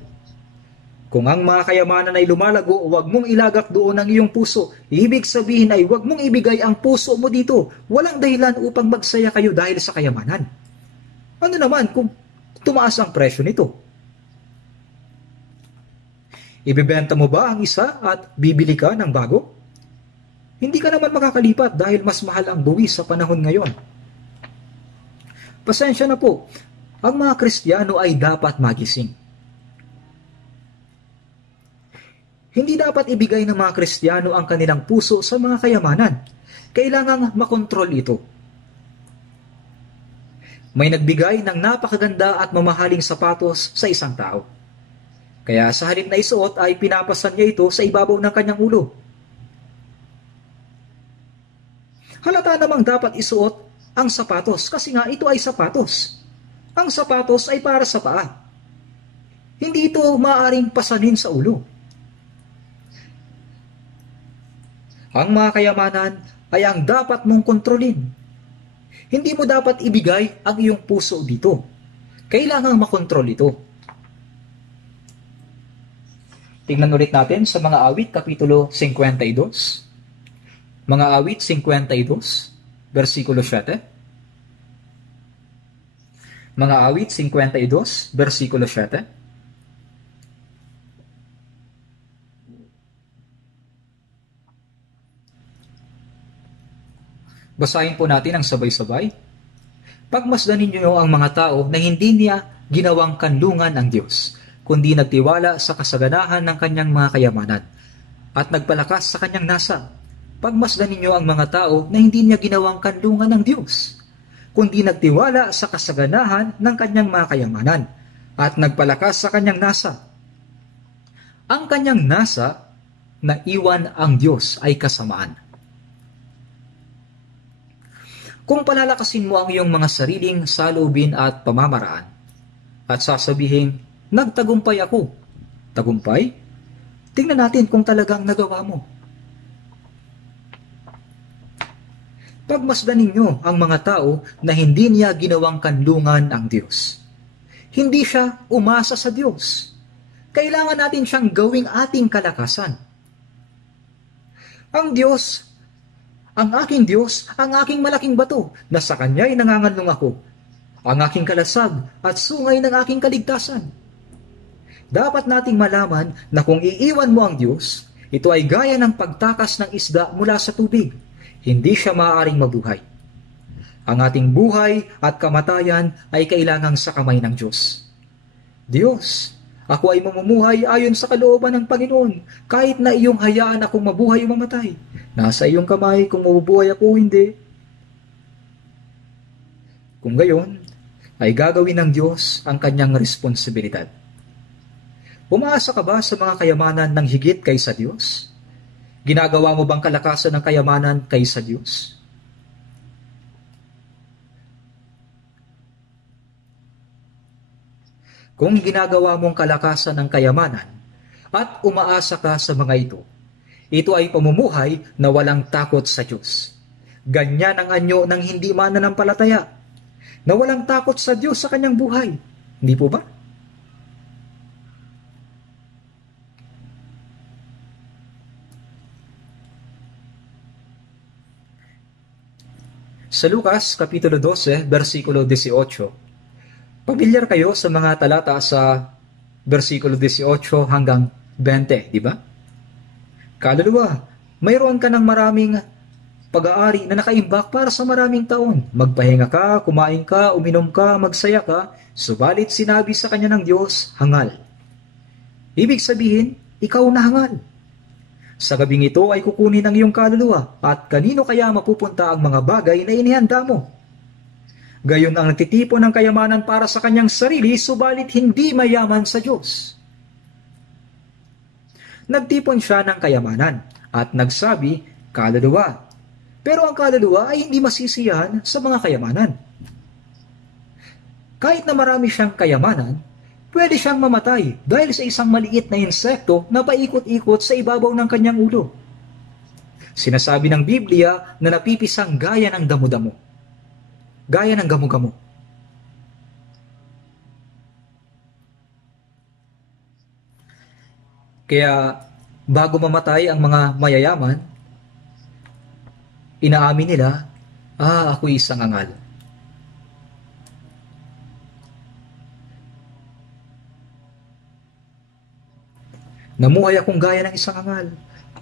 Kung ang mga kayamanan ay lumalago, huwag mong ilagak doon ang iyong puso. Ibig sabihin ay huwag mong ibigay ang puso mo dito. Walang dahilan upang magsaya kayo dahil sa kayamanan. Ano naman kung tumaas ang presyo nito? Ibebenta mo ba ang isa at bibili ka ng bago? Hindi ka naman makakalipat dahil mas mahal ang buwis sa panahon ngayon. Pasensya na po, ang mga Kristiyano ay dapat magising. Hindi dapat ibigay ng mga Kristiyano ang kanilang puso sa mga kayamanan. Kailangang makontrol ito. May nagbigay ng napakaganda at mamahaling sapatos sa isang tao. Kaya sa halip na isuot ay pinapasan niya ito sa ibabaw ng kanyang ulo. Halata namang dapat isuot ang sapatos kasi nga ito ay sapatos. Ang sapatos ay para sa paa. Hindi ito maaaring pasanin sa ulo. Ang mga kayamanan ay ang dapat mong kontrolin. Hindi mo dapat ibigay ang iyong puso dito. Kailangang makontrol ito. Tingnan ulit natin sa mga awit, Kapitulo 52. Mga awit 52, versikulo 7. Mga awit 52, versikulo 7. Basahin po natin ang sabay-sabay. Pagmasdan ninyo ang mga tao na hindi niya ginawang kanlungan ng Diyos, kundi nagtiwala sa kasaganahan ng kanyang mga kayamanan at nagpalakas sa kanyang nasa. Pagmasdan ninyo ang mga tao na hindi niya ginawang kanlungan ng Diyos, kundi nagtiwala sa kasaganahan ng kanyang mga kayamanan at nagpalakas sa kanyang nasa. Ang kanyang nasa na iwan ang Diyos ay kasamaan. Kung palalakasin mo ang iyong mga sariling saloobin at pamamaraan at sasabihin, nagtagumpay ako. Tagumpay? Tingnan natin kung talagang nagawa mo. Pagmasdan ninyo ang mga tao na hindi niya ginawang kanlungan ang Diyos. Hindi siya umasa sa Diyos. Kailangan natin siyang gawing ating kalakasan. Ang Diyos, ang aking Diyos, ang aking malaking bato, na sa Kanya'y nanganganlong ako, ang aking kalasag at sungay ng aking kaligtasan. Dapat nating malaman na kung iiwan mo ang Diyos, ito ay gaya ng pagtakas ng isda mula sa tubig. Hindi siya maaaring mabuhay. Ang ating buhay at kamatayan ay kailangang sa kamay ng Diyos. Diyos, ako ay mamumuhay ayon sa kalooban ng Panginoon, kahit na iyong hayaan akong mabuhay o mamatay. Nasa iyong kamay kung mabubuhay ako o hindi. Kung gayon, ay gagawin ng Diyos ang kanyang responsibilidad. Umaasa ka ba sa mga kayamanan ng higit kaysa Diyos? Ginagawa mo bang kalakasan ng kayamanan kaysa Diyos? Kung ginagawa mong kalakasan ng kayamanan at umaasa ka sa mga ito ay pamumuhay na walang takot sa Diyos. Ganyan ang anyo ng hindi mananampalataya, na walang takot sa Diyos sa kanyang buhay. Hindi po ba? Sa Lucas, Kapitulo 12, versikulo 18. Pamilyar kayo sa mga talata sa versikulo 18 hanggang 20, di ba? Kaluluwa, mayroon ka ng maraming pag-aari na nakaimbak para sa maraming taon. Magpahinga ka, kumain ka, uminom ka, magsaya ka, subalit sinabi sa kanya ng Diyos, hangal. Ibig sabihin, ikaw na hangal. Sa gabing ito ay kukunin ang iyong kaluluwa, at kanino kaya mapupunta ang mga bagay na inihanda mo? Gayon ang nagtitipon ng kayamanan para sa kanyang sarili, subalit hindi mayaman sa Diyos. Nagtipon siya ng kayamanan, at nagsabi, kaluluwa. Pero ang kaluluwa ay hindi masisiyahan sa mga kayamanan. Kahit na marami siyang kayamanan, pwede siyang mamatay dahil sa isang maliit na insekto na paikot-ikot sa ibabaw ng kanyang ulo. Sinasabi ng Biblia na napipisang gaya ng damo-damo. Gaya ng gamo-gamo. Kaya bago mamatay ang mga mayayaman, inaamin nila, ako'y isang angal. Namuhay akong gaya ng isang angal.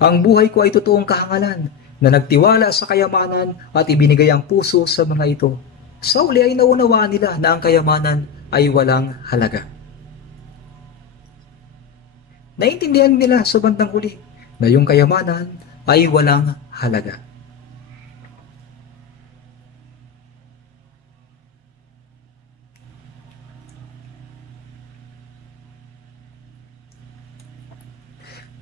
Ang buhay ko ay totoong kahangalan na nagtiwala sa kayamanan at ibinigay ang puso sa mga ito. Sa uli ay naunawaan nila na ang kayamanan ay walang halaga. Naintindihan nila sa bandang huli na yung kayamanan ay walang halaga.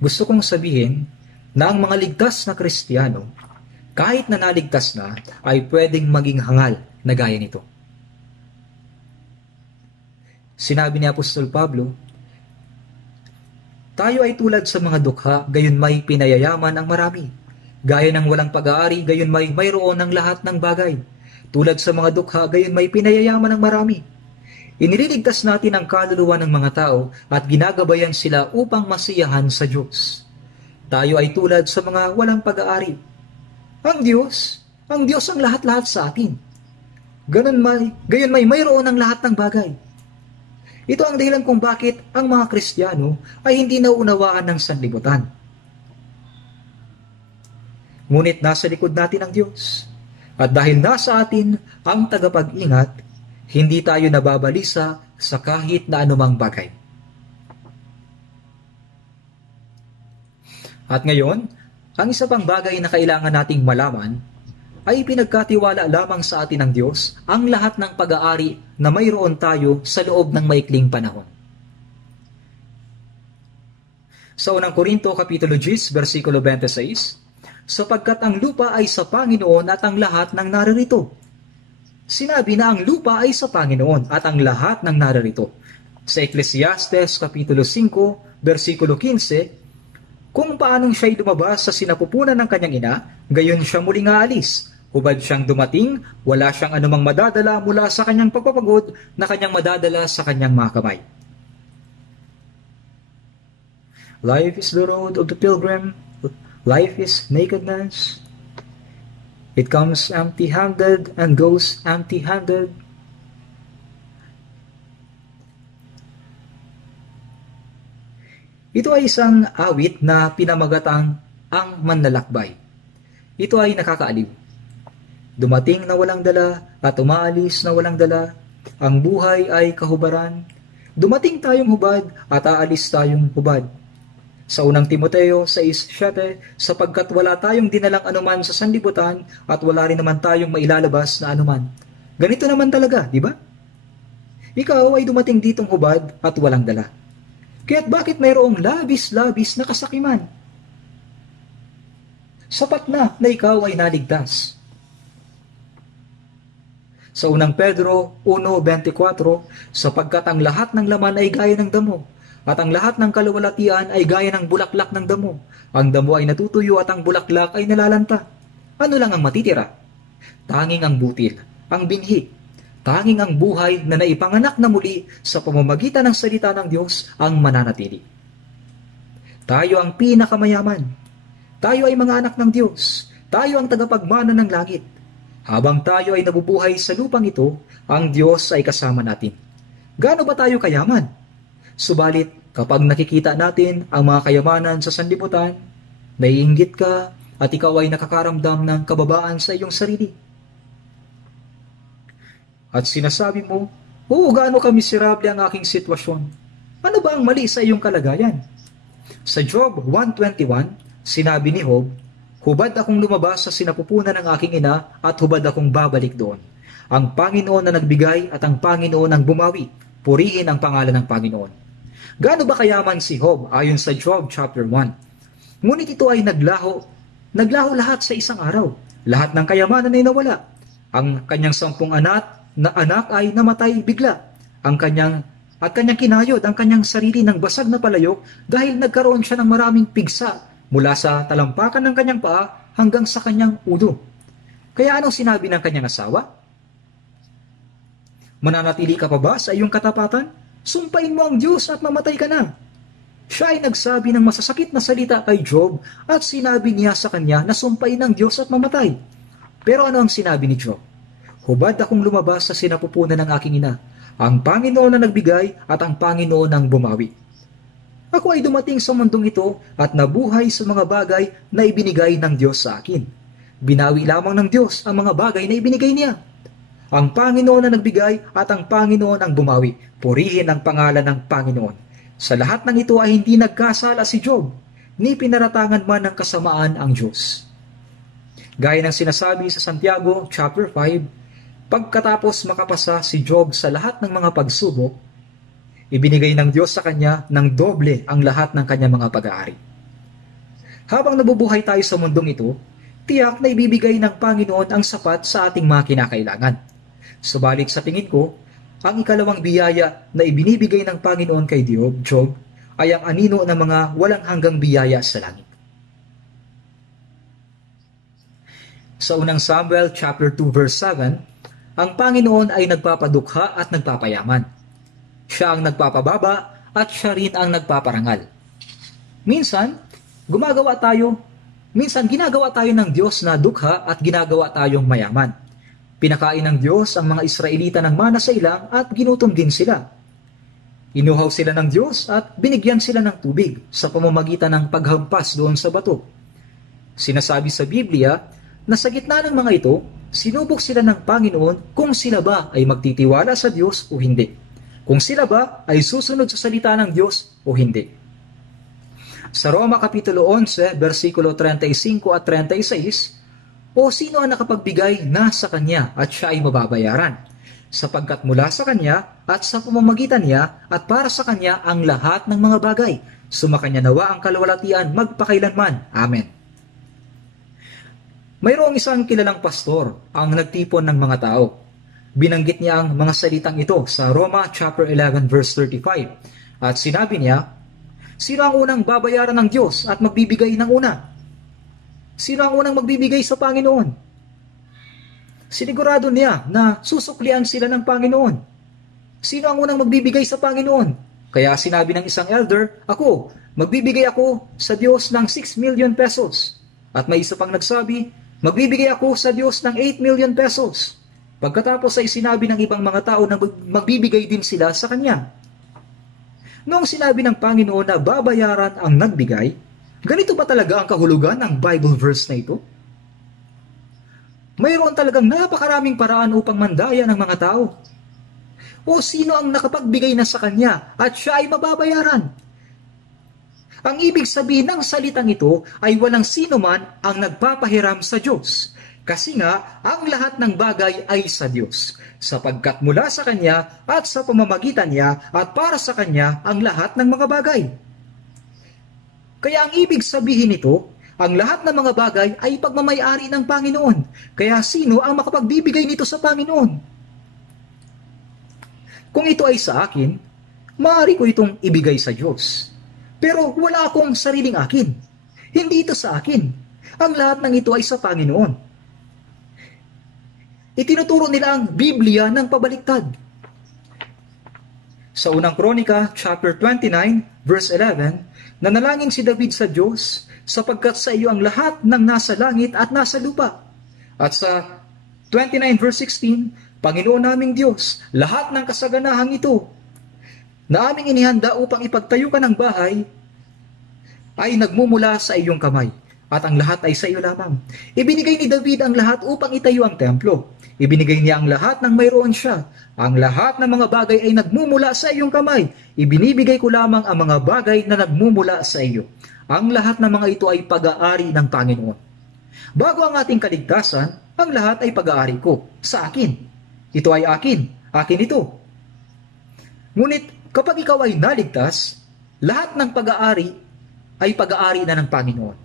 Gusto kong sabihin na ang mga ligtas na Kristiyano, kahit na naligtas na, ay pwedeng maging hangal na gaya nito. Sinabi ni Apostol Pablo, tayo ay tulad sa mga dukha, gayon may pinayayaman ang marami. Gaya ng walang pag-aari, gayon may mayroon ng lahat ng bagay. Tulad sa mga dukha, gayon may pinayayaman ang marami. Iniligtas natin ang kaluluwa ng mga tao at ginagabayan sila upang masiyahan sa Diyos. Tayo ay tulad sa mga walang pag-aari. Ang Diyos ang lahat-lahat sa atin. Gayon may mayroon ng lahat ng bagay. Ito ang dahilan kung bakit ang mga Kristiyano ay hindi nauunawaan ng sanlibutan. Ngunit nasa likod natin ang Diyos. At dahil nasa atin ang tagapag-ingat, hindi tayo nababalisa sa kahit na anumang bagay. At ngayon, ang isa pang bagay na kailangan nating malaman ay pinagkatiwala lamang sa atin ng Diyos ang lahat ng pag-aari na mayroon tayo sa loob ng maikling panahon. Sa unang Korinto Kapitulo 10, versikulo 26, sapagkat ang lupa ay sa Panginoon at ang lahat ng naririto. Sinabi na ang lupa ay sa Panginoon at ang lahat ng naririto. Sa Ecclesiastes Kapitulo 5, versikulo 15, kung paanong siya'y lumabas sa sinapupunan ng kanyang ina, gayon siya muling aalis. Hubad siyang dumating, wala siyang anumang madadala mula sa kanyang pagpapagod na kanyang madadala sa kanyang mga kamay. Life is the road of the pilgrim. Life is nakedness. It comes empty-handed and goes empty-handed. Ito ay isang awit na pinamagatang ang manlalakbay. Ito ay nakakaaliw. Dumating na walang dala at umaalis na walang dala. Ang buhay ay kahubaran. Dumating tayong hubad at aalis tayong hubad. Sa unang Timoteo 6:7, sapagkat wala tayong dinalang anuman sa sanlibutan at wala rin naman tayong mailalabas na anuman. Ganito naman talaga, di ba? Ikaw ay dumating ditong hubad at walang dala. Kaya't bakit mayroong labis-labis na kasakiman? Sapat na ikaw ay naligtas. Sa unang Pedro 1:24, sapagkat ang lahat ng laman ay gaya ng damo, at ang lahat ng kaluwalhatian ay gaya ng bulaklak ng damo. Ang damo ay natutuyo at ang bulaklak ay nalalanta. Ano lang ang matitira? Tanging ang butil, ang binhi. Tanging ang buhay na naipanganak na muli sa pamamagitan ng salita ng Diyos ang mananatili. Tayo ang pinakamayaman. Tayo ay mga anak ng Diyos. Tayo ang tagapagmana ng langit. Habang tayo ay nabubuhay sa lupang ito, ang Diyos ay kasama natin. Gaano ba tayo kayaman? Subalit, kapag nakikita natin ang mga kayamanan sa sanlibutan, naiinggit ka at ikaw ay nakakaramdam ng kababaan sa iyong sarili. At sinasabi mo, gaano ka miserable ang aking sitwasyon. Ano ba ang mali sa iyong kalagayan? Sa Job 1:21, Sinabi ni Job, hubad akong lumabas sa sinapupunan ng aking ina at hubad akong babalik doon. Ang Panginoon na nagbigay at ang Panginoon ang bumawi. Purihin ang pangalan ng Panginoon. Gaano ba kayaman si Job ayon sa Job chapter 1? Ngunit ito ay naglaho lahat sa isang araw. Lahat ng kayamanan ay nawala. Ang kanyang 10 anak ay namatay bigla. Kanyang kinayod ang kanyang sarili ng basag na palayok dahil nagkaroon siya ng maraming pigsa mula sa talampakan ng kanyang paa hanggang sa kanyang ulo. Kaya anong sinabi ng kanyang asawa? Mananatili ka pa ba sa iyong katapatan? Sumpain mo ang Diyos at mamatay ka na. Siya ay nagsabi ng masasakit na salita kay Job at sinabi niya sa kanya na sumpain ng Diyos at mamatay. Pero ano ang sinabi ni Job? Hubad akong lumabas sa sinapupunan ng aking ina. Ang Panginoon na nagbigay at ang Panginoon ang bumawi. Ako ay dumating sa mundong ito at nabuhay sa mga bagay na ibinigay ng Diyos sa akin. Binawi lamang ng Diyos ang mga bagay na ibinigay niya. Ang Panginoon na nagbigay at ang Panginoon ang bumawi. Purihin ang pangalan ng Panginoon. Sa lahat ng ito ay hindi nagkasala si Job, ni pinaratangan man ng kasamaan ang Diyos. Gaya ng sinasabi sa Santiago chapter 5, pagkatapos makapasa si Job sa lahat ng mga pagsubok, ibinigay ng Diyos sa kanya ng doble ang lahat ng kanyang mga pag-aari. Habang nabubuhay tayo sa mundong ito, tiyak na ibibigay ng Panginoon ang sapat sa ating mga kinakailangan. Subalit sa tingin ko, ang ikalawang biyaya na ibinibigay ng Panginoon kay Job ay ang anino ng mga walang hanggang biyaya sa langit. Sa unang Samuel chapter 2 verse 7, ang Panginoon ay nagpapadukha at nagpapayaman. Siya ang nagpapababa at siya rin ang nagpaparangal. Minsan ginagawa tayo ng Diyos na dukha at ginagawa tayong mayaman. Pinakain ng Diyos ang mga Israelita ng mana sa ilang at ginutom din sila. Inuhaw sila ng Diyos at binigyan sila ng tubig sa pamamagitan ng paghampas doon sa bato. Sinasabi sa Biblia na sa gitna ng mga ito, sinubok sila ng Panginoon kung sila ba ay magtitiwala sa Diyos o hindi. Kung sila ba ay susunod sa salita ng Diyos o hindi. Sa Roma Kapitulo 11, versikulo 35 at 36, o sino ang nakapagbigay na sa kanya at siya ay mababayaran? Sapagkat mula sa kanya at sa pamamagitan niya at para sa kanya ang lahat ng mga bagay. Sumakanya nawa ang kalwalatian magpakailanman. Amen. Mayroong isang kilalang pastor ang nagtipon ng mga tao. Binanggit niya ang mga salitang ito sa Roma chapter 11 verse 35. At sinabi niya, sino ang unang babayaran ng Diyos at magbibigay ng una? Sino ang unang magbibigay sa Panginoon? Sinigurado niya na susuklian sila ng Panginoon. Sino ang unang magbibigay sa Panginoon? Kaya sinabi ng isang elder, magbibigay ako sa Diyos ng 6 million pesos. At may isa pang nagsabi, magbibigay ako sa Diyos ng 8 million pesos. Pagkatapos ay sinabi ng ibang mga tao na magbibigay din sila sa kanya. Noong sinabi ng Panginoon na babayaran ang nagbigay, ganito ba talaga ang kahulugan ng Bible verse na ito? Mayroon talagang napakaraming paraan upang mandaya ng mga tao. O sino ang nakapagbigay na sa kanya at siya ay mababayaran? Ang ibig sabihin ng salitang ito ay walang sino man ang nagpapahiram sa Diyos. Kasi nga, ang lahat ng bagay ay sa Diyos, sapagkat mula sa Kanya at sa pamamagitan niya at para sa Kanya ang lahat ng mga bagay. Kaya ang ibig sabihin nito, ang lahat ng mga bagay ay pagmamayari ng Panginoon. Kaya sino ang makapagbibigay nito sa Panginoon? Kung ito ay sa akin, maaari ko itong ibigay sa Diyos. Pero wala akong sariling akin. Hindi ito sa akin. Ang lahat ng ito ay sa Panginoon. Itinuturo nila ang Biblia ng pabaliktad. Sa unang Kronika, chapter 29, verse 11, nanalangin si David sa Diyos, sapagkat sa iyo ang lahat ng nasa langit at nasa lupa. At sa 29 verse 16, Panginoon naming Diyos, lahat ng kasaganahang ito, na aming inihanda upang ipagtayo ka ng bahay, ay nagmumula sa iyong kamay, at ang lahat ay sa iyo lamang. Ibinigay ni David ang lahat upang itayo ang templo. Ibinigay niya ang lahat ng mayroon siya. Ang lahat ng mga bagay ay nagmumula sa iyong kamay. Ibinibigay ko lamang ang mga bagay na nagmumula sa iyo. Ang lahat ng mga ito ay pag-aari ng Panginoon. Bago ang ating kaligtasan, ang lahat ay pag-aari ko, sa akin. Ito ay akin, akin ito. Ngunit kapag ikaw ay naligtas, lahat ng pag-aari ay pag-aari na ng Panginoon.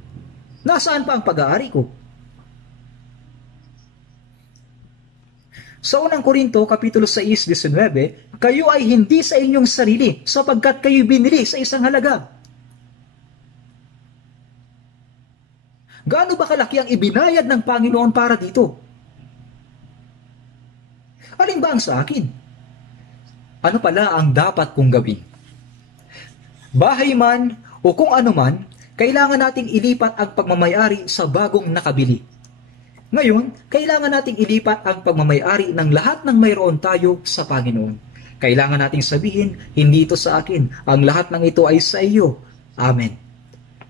Nasaan pa ang pag-aari ko? Sa unang Korinto, Kapitulo 6:19, kayo ay hindi sa inyong sarili, sapagkat kayo binili sa isang halaga. Gaano ba kalaki ang ibinayad ng Panginoon para dito? Alin ba ang sa akin? Ano pala ang dapat kong gawin? Bahay man o kung ano man, kailangan nating ilipat ang pagmamayari sa bagong nakabili. Ngayon, kailangan nating ilipat ang pagmamayari ng lahat ng mayroon tayo sa Panginoon. Kailangan nating sabihin, hindi ito sa akin, ang lahat ng ito ay sa iyo. Amen.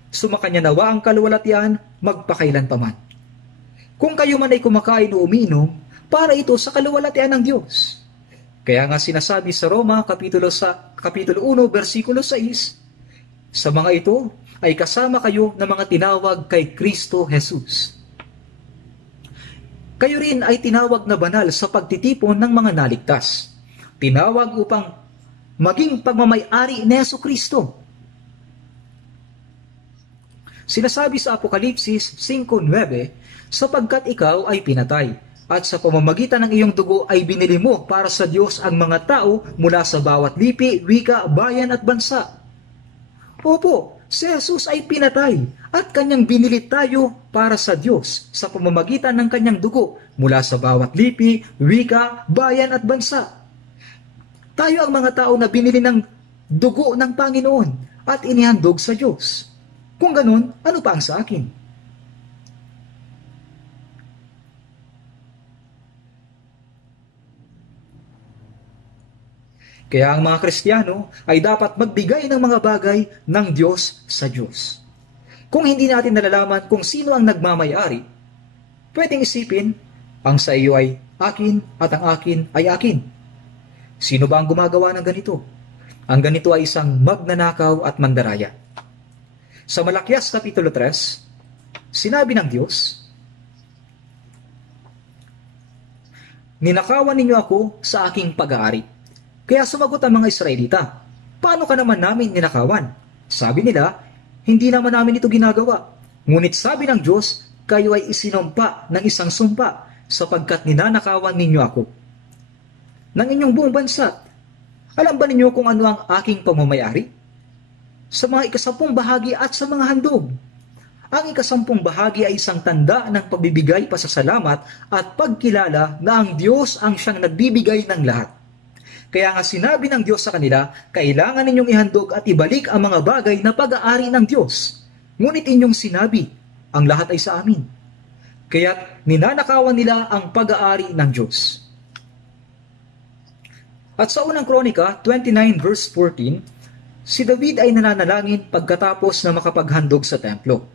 Sumakanya nawa ang kaluwalhatian, magpakailanpaman. Kung kayo man ay kumakain o umiinom, para ito sa kaluwalhatian ng Diyos. Kaya nga sinasabi sa Roma, Kapitulo 1, versikulo 6, sa mga ito ay kasama kayo ng mga tinawag kay Kristo Jesus. Kayo rin ay tinawag na banal sa pagtitipon ng mga naligtas. Tinawag upang maging pagmamay-ari ni Jesucristo. Sinasabi sa Apokalipsis 5:9, sapagkat ikaw ay pinatay, at sa pamamagitan ng iyong dugo ay binili mo para sa Diyos ang mga tao mula sa bawat lipi, wika, bayan at bansa. Opo, si Jesus ay pinatay at kanyang binili tayo para sa Diyos sa pamamagitan ng kanyang dugo mula sa bawat lipi, wika, bayan at bansa. Tayo ang mga tao na binili ng dugo ng Panginoon at inihandog sa Diyos. Kung ganun, ano pa ang sa akin? Kaya ang mga Kristiyano ay dapat magbigay ng mga bagay ng Diyos sa Diyos. Kung hindi natin nalalaman kung sino ang nagmamay-ari, pwedeng isipin, ang sa iyo ay akin at ang akin ay akin. Sino ba ang gumagawa ng ganito? Ang ganito ay isang magnanakaw at mandaraya. Sa Malakias Kapitulo 3, sinabi ng Diyos, ninakawan ninyo ako sa aking pag-aari. Kaya sumagot ang mga Israelita, paano ka naman namin ninakawan? Sabi nila, hindi naman namin ito ginagawa. Ngunit sabi ng Diyos, kayo ay isinumpa ng isang sumpa sapagkat ninanakawan ninyo ako ng inyong buong bansa. Alam ba ninyo kung ano ang aking pagmamayari? Sa mga 10 bahagi at sa mga handog. Ang 10 bahagi ay isang tanda ng pagbibigay pasasalamat at pagkilala na ang Diyos ang siyang nagbibigay ng lahat. Kaya nga sinabi ng Diyos sa kanila, kailangan ninyong ihandog at ibalik ang mga bagay na pag-aari ng Diyos. Ngunit inyong sinabi, ang lahat ay sa amin. Kaya't ninanakawan nila ang pag-aari ng Diyos. At sa unang Kronika 29 verse 14, si David ay nananalangin pagkatapos na makapaghandog sa templo.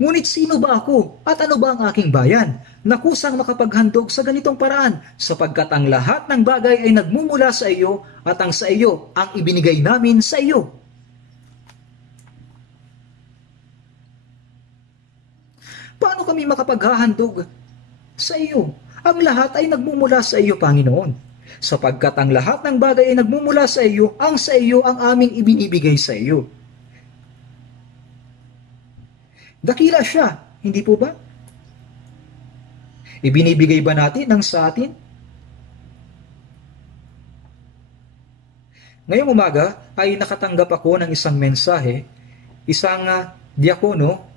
Ngunit sino ba ako at ano ba ang aking bayan na kusang makapaghandog sa ganitong paraan, sapagkat ang lahat ng bagay ay nagmumula sa iyo at ang sa iyo ang ibinigay namin sa iyo. Paano kami makapaghahandog sa iyo? Ang lahat ay nagmumula sa iyo, Panginoon. Sapagkat ang lahat ng bagay ay nagmumula sa iyo, ang sa iyo ang aming ibinibigay sa iyo. Dakila siya, hindi po ba? Ibinibigay ba natin ang sa atin? Ngayong umaga ay nakatanggap ako ng isang mensahe, isang diakono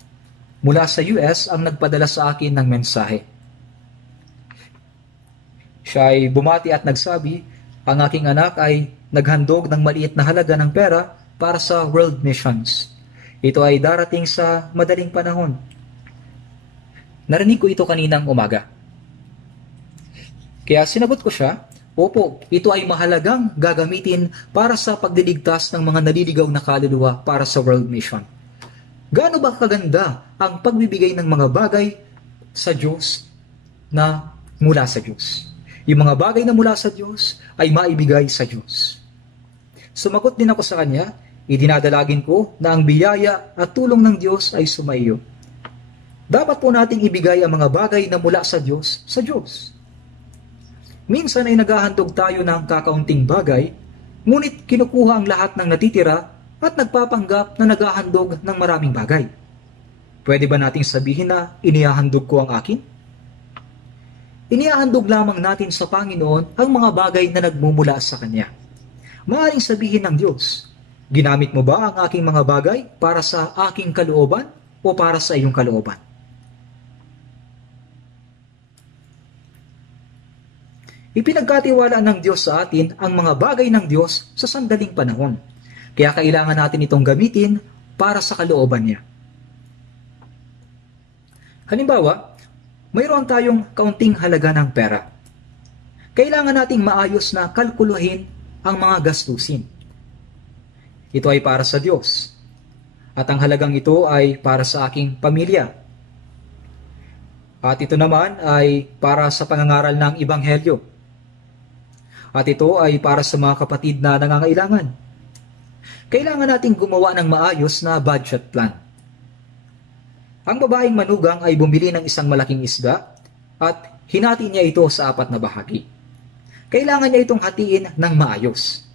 mula sa US ang nagpadala sa akin ng mensahe. Siya ay bumati at nagsabi, ang aking anak ay naghandog ng maliit na halaga ng pera para sa world missions. Ito ay darating sa madaling panahon. Narinig ko ito kaninang umaga. Kaya sinagot ko siya, opo, ito ay mahalagang gagamitin para sa pagdiligtas ng mga naliligaw na kaluluwa para sa world mission. Gaano ba kaganda ang pagbibigay ng mga bagay sa Diyos na mula sa Diyos? Yung mga bagay na mula sa Diyos ay maibigay sa Diyos. Sumagot din ako sa kanya, Idinadalagin ko na ang biyaya at tulong ng Diyos ay sumaiyo. Dapat po nating ibigay ang mga bagay na mula sa Diyos sa Diyos. Minsan ay naghahandog tayo ng kakaunting bagay, ngunit kinukuha ang lahat ng natitira at nagpapanggap na naghahandog ng maraming bagay. Pwede ba nating sabihin na inihahandog ko ang akin? Inihahandog lamang natin sa Panginoon ang mga bagay na nagmumula sa Kanya. Maaaring sabihin ng Diyos, ginamit mo ba ang aking mga bagay para sa aking kalooban o para sa iyong kalooban? Ipinagkatiwala ng Diyos sa atin ang mga bagay ng Diyos sa sandaling panahon. Kaya kailangan natin itong gamitin para sa kalooban niya. Halimbawa, mayroon tayong kaunting halaga ng pera. Kailangan nating maayos na kalkuluhin ang mga gastusin. Ito ay para sa Diyos. At ang halagang ito ay para sa aking pamilya. At ito naman ay para sa pangangaral ng Ebanghelyo. At ito ay para sa mga kapatid na nangangailangan. Kailangan nating gumawa ng maayos na budget plan. Ang babaeng manugang ay bumili ng isang malaking isda at hinati niya ito sa 4 na bahagi. Kailangan niya itong hatiin ng maayos.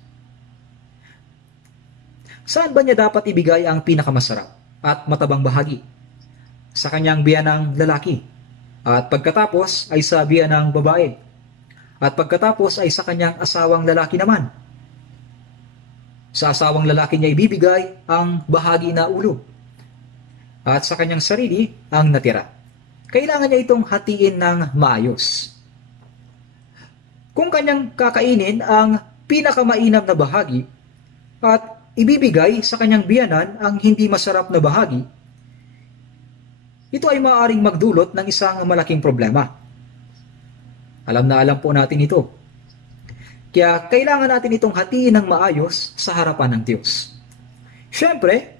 Saan ba niya dapat ibigay ang pinakamasarap at matabang bahagi? Sa kanyang biyanang lalaki. At pagkatapos ay sa biyanang babae. At pagkatapos ay sa kanyang asawang lalaki naman. Sa asawang lalaki niya ibibigay ang bahagi na ulo. At sa kanyang sarili ang natira. Kailangan niya itong hatiin ng maayos. Kung kanyang kakainin ang pinakamainam na bahagi at ibibigay sa kanyang biyanan ang hindi masarap na bahagi, ito ay maaaring magdulot ng isang malaking problema. Alam na alam po natin ito. Kaya kailangan natin itong hatiin ng maayos sa harapan ng Diyos. Siyempre,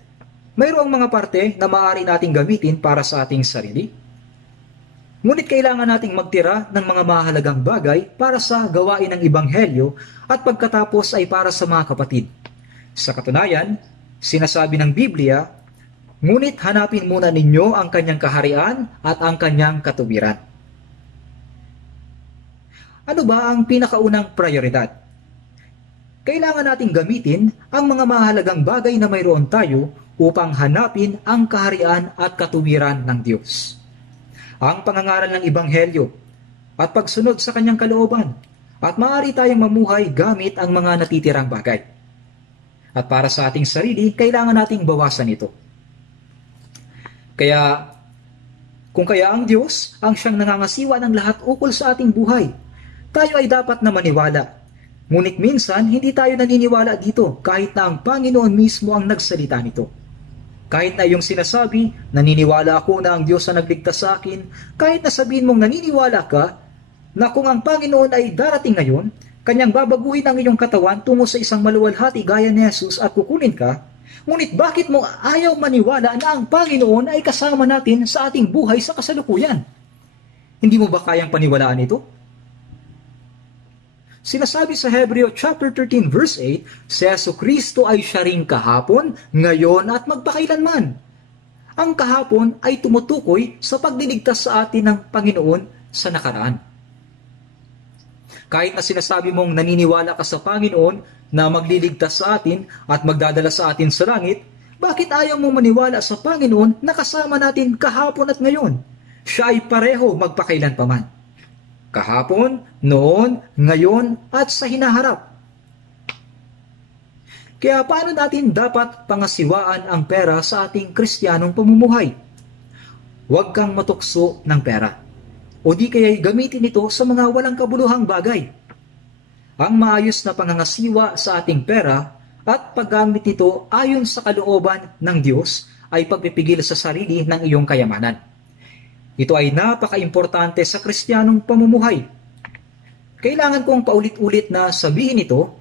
mayroong mga parte na maaari nating gamitin para sa ating sarili. Ngunit kailangan nating magtira ng mga mahalagang bagay para sa gawain ng Ebanghelyo at pagkatapos ay para sa mga kapatid. Sa katunayan, sinasabi ng Biblia, ngunit hanapin muna ninyo ang kanyang kaharian at ang kanyang katuwiran. Ano ba ang pinakaunang prioridad? Kailangan nating gamitin ang mga mahalagang bagay na mayroon tayo upang hanapin ang kaharian at katuwiran ng Diyos. Ang pangangaral ng Ebanghelyo at pagsunod sa kanyang kalooban at maaari tayong mamuhay gamit ang mga natitirang bagay. At para sa ating sarili, kailangan nating bawasan ito. Kaya, kung kaya ang Diyos ang siyang nangangasiwa ng lahat ukol sa ating buhay, tayo ay dapat na maniwala. Ngunit minsan, hindi tayo naniniwala dito kahit na ang Panginoon mismo ang nagsalita nito. Kahit na iyong sinasabi, naniniwala ako na ang Diyos ang nagligtas sa akin, kahit na sabihin mong naniniwala ka na kung ang Panginoon ay darating ngayon, kanyang babaguhin ang iyong katawan tungo sa isang maluwalhati gaya ni Jesus at kukunin ka, ngunit bakit mo ayaw maniwala na ang Panginoon ay kasama natin sa ating buhay sa kasalukuyan? Hindi mo ba kayang paniwalaan ito? Sinasabi sa Hebreo chapter 13 verse 8, si Jesucristo ay siya ring kahapon, ngayon at magpakailanman. Ang kahapon ay tumutukoy sa pagdiligtas sa atin ng Panginoon sa nakaraan. Kahit na sinasabi mong naniniwala ka sa Panginoon na magliligtas sa atin at magdadala sa atin sa langit, bakit ayaw mong maniwala sa Panginoon na kasama natin kahapon at ngayon? Siya ay pareho magpakailanpaman. Kahapon, noon, ngayon, at sa hinaharap. Kaya paano natin dapat pangasiwaan ang pera sa ating Kristiyanong pamumuhay? Huwag kang matukso ng pera. O di kaya'y gamitin ito sa mga walang kabuluhang bagay. Ang maayos na pangangasiwa sa ating pera at paggamit nito ayon sa kalooban ng Diyos ay pagpipigil sa sarili ng iyong kayamanan. Ito ay napaka-importante sa Kristiyanong pamumuhay. Kailangan kong paulit-ulit na sabihin ito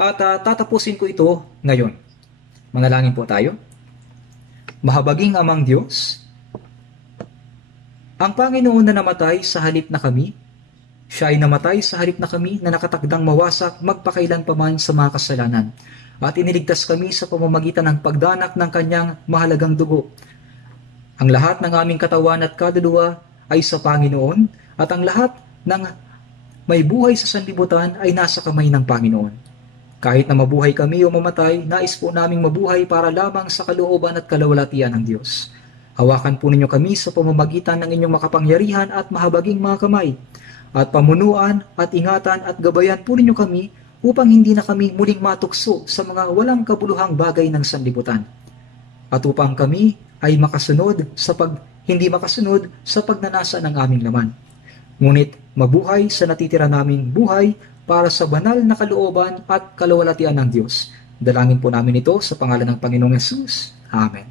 at tatapusin ko ito ngayon. Manalangin po tayo. Mahabaging Amang Diyos, ang Panginoon na namatay sa halip na kami, siya ay namatay sa halip na kami na nakatakdang mawasak magpakailanpaman sa mga kasalanan. at iniligtas kami sa pamamagitan ng pagdanak ng kanyang mahalagang dugo. Ang lahat ng aming katawan at kaluluwa ay sa Panginoon, at ang lahat ng may buhay sa sanlibutan ay nasa kamay ng Panginoon. Kahit na mabuhay kami o mamatay, nais po naming mabuhay para lamang sa kalooban at kalawalatian ng Diyos. Hawakan po ninyo kami sa pamamagitan ng inyong makapangyarihan at mahabaging mga kamay, at pamunuan at ingatan at gabayan po ninyo kami upang hindi na kami muling matukso sa mga walang kabuluhang bagay ng sanlibutan, at upang kami ay hindi makasunod sa pagnanasa ng aming laman. Ngunit mabuhay sa natitira naming buhay para sa banal na kalooban at kalawalatian ng Diyos. Dalangin po namin ito sa pangalan ng Panginoong Hesus. Amen.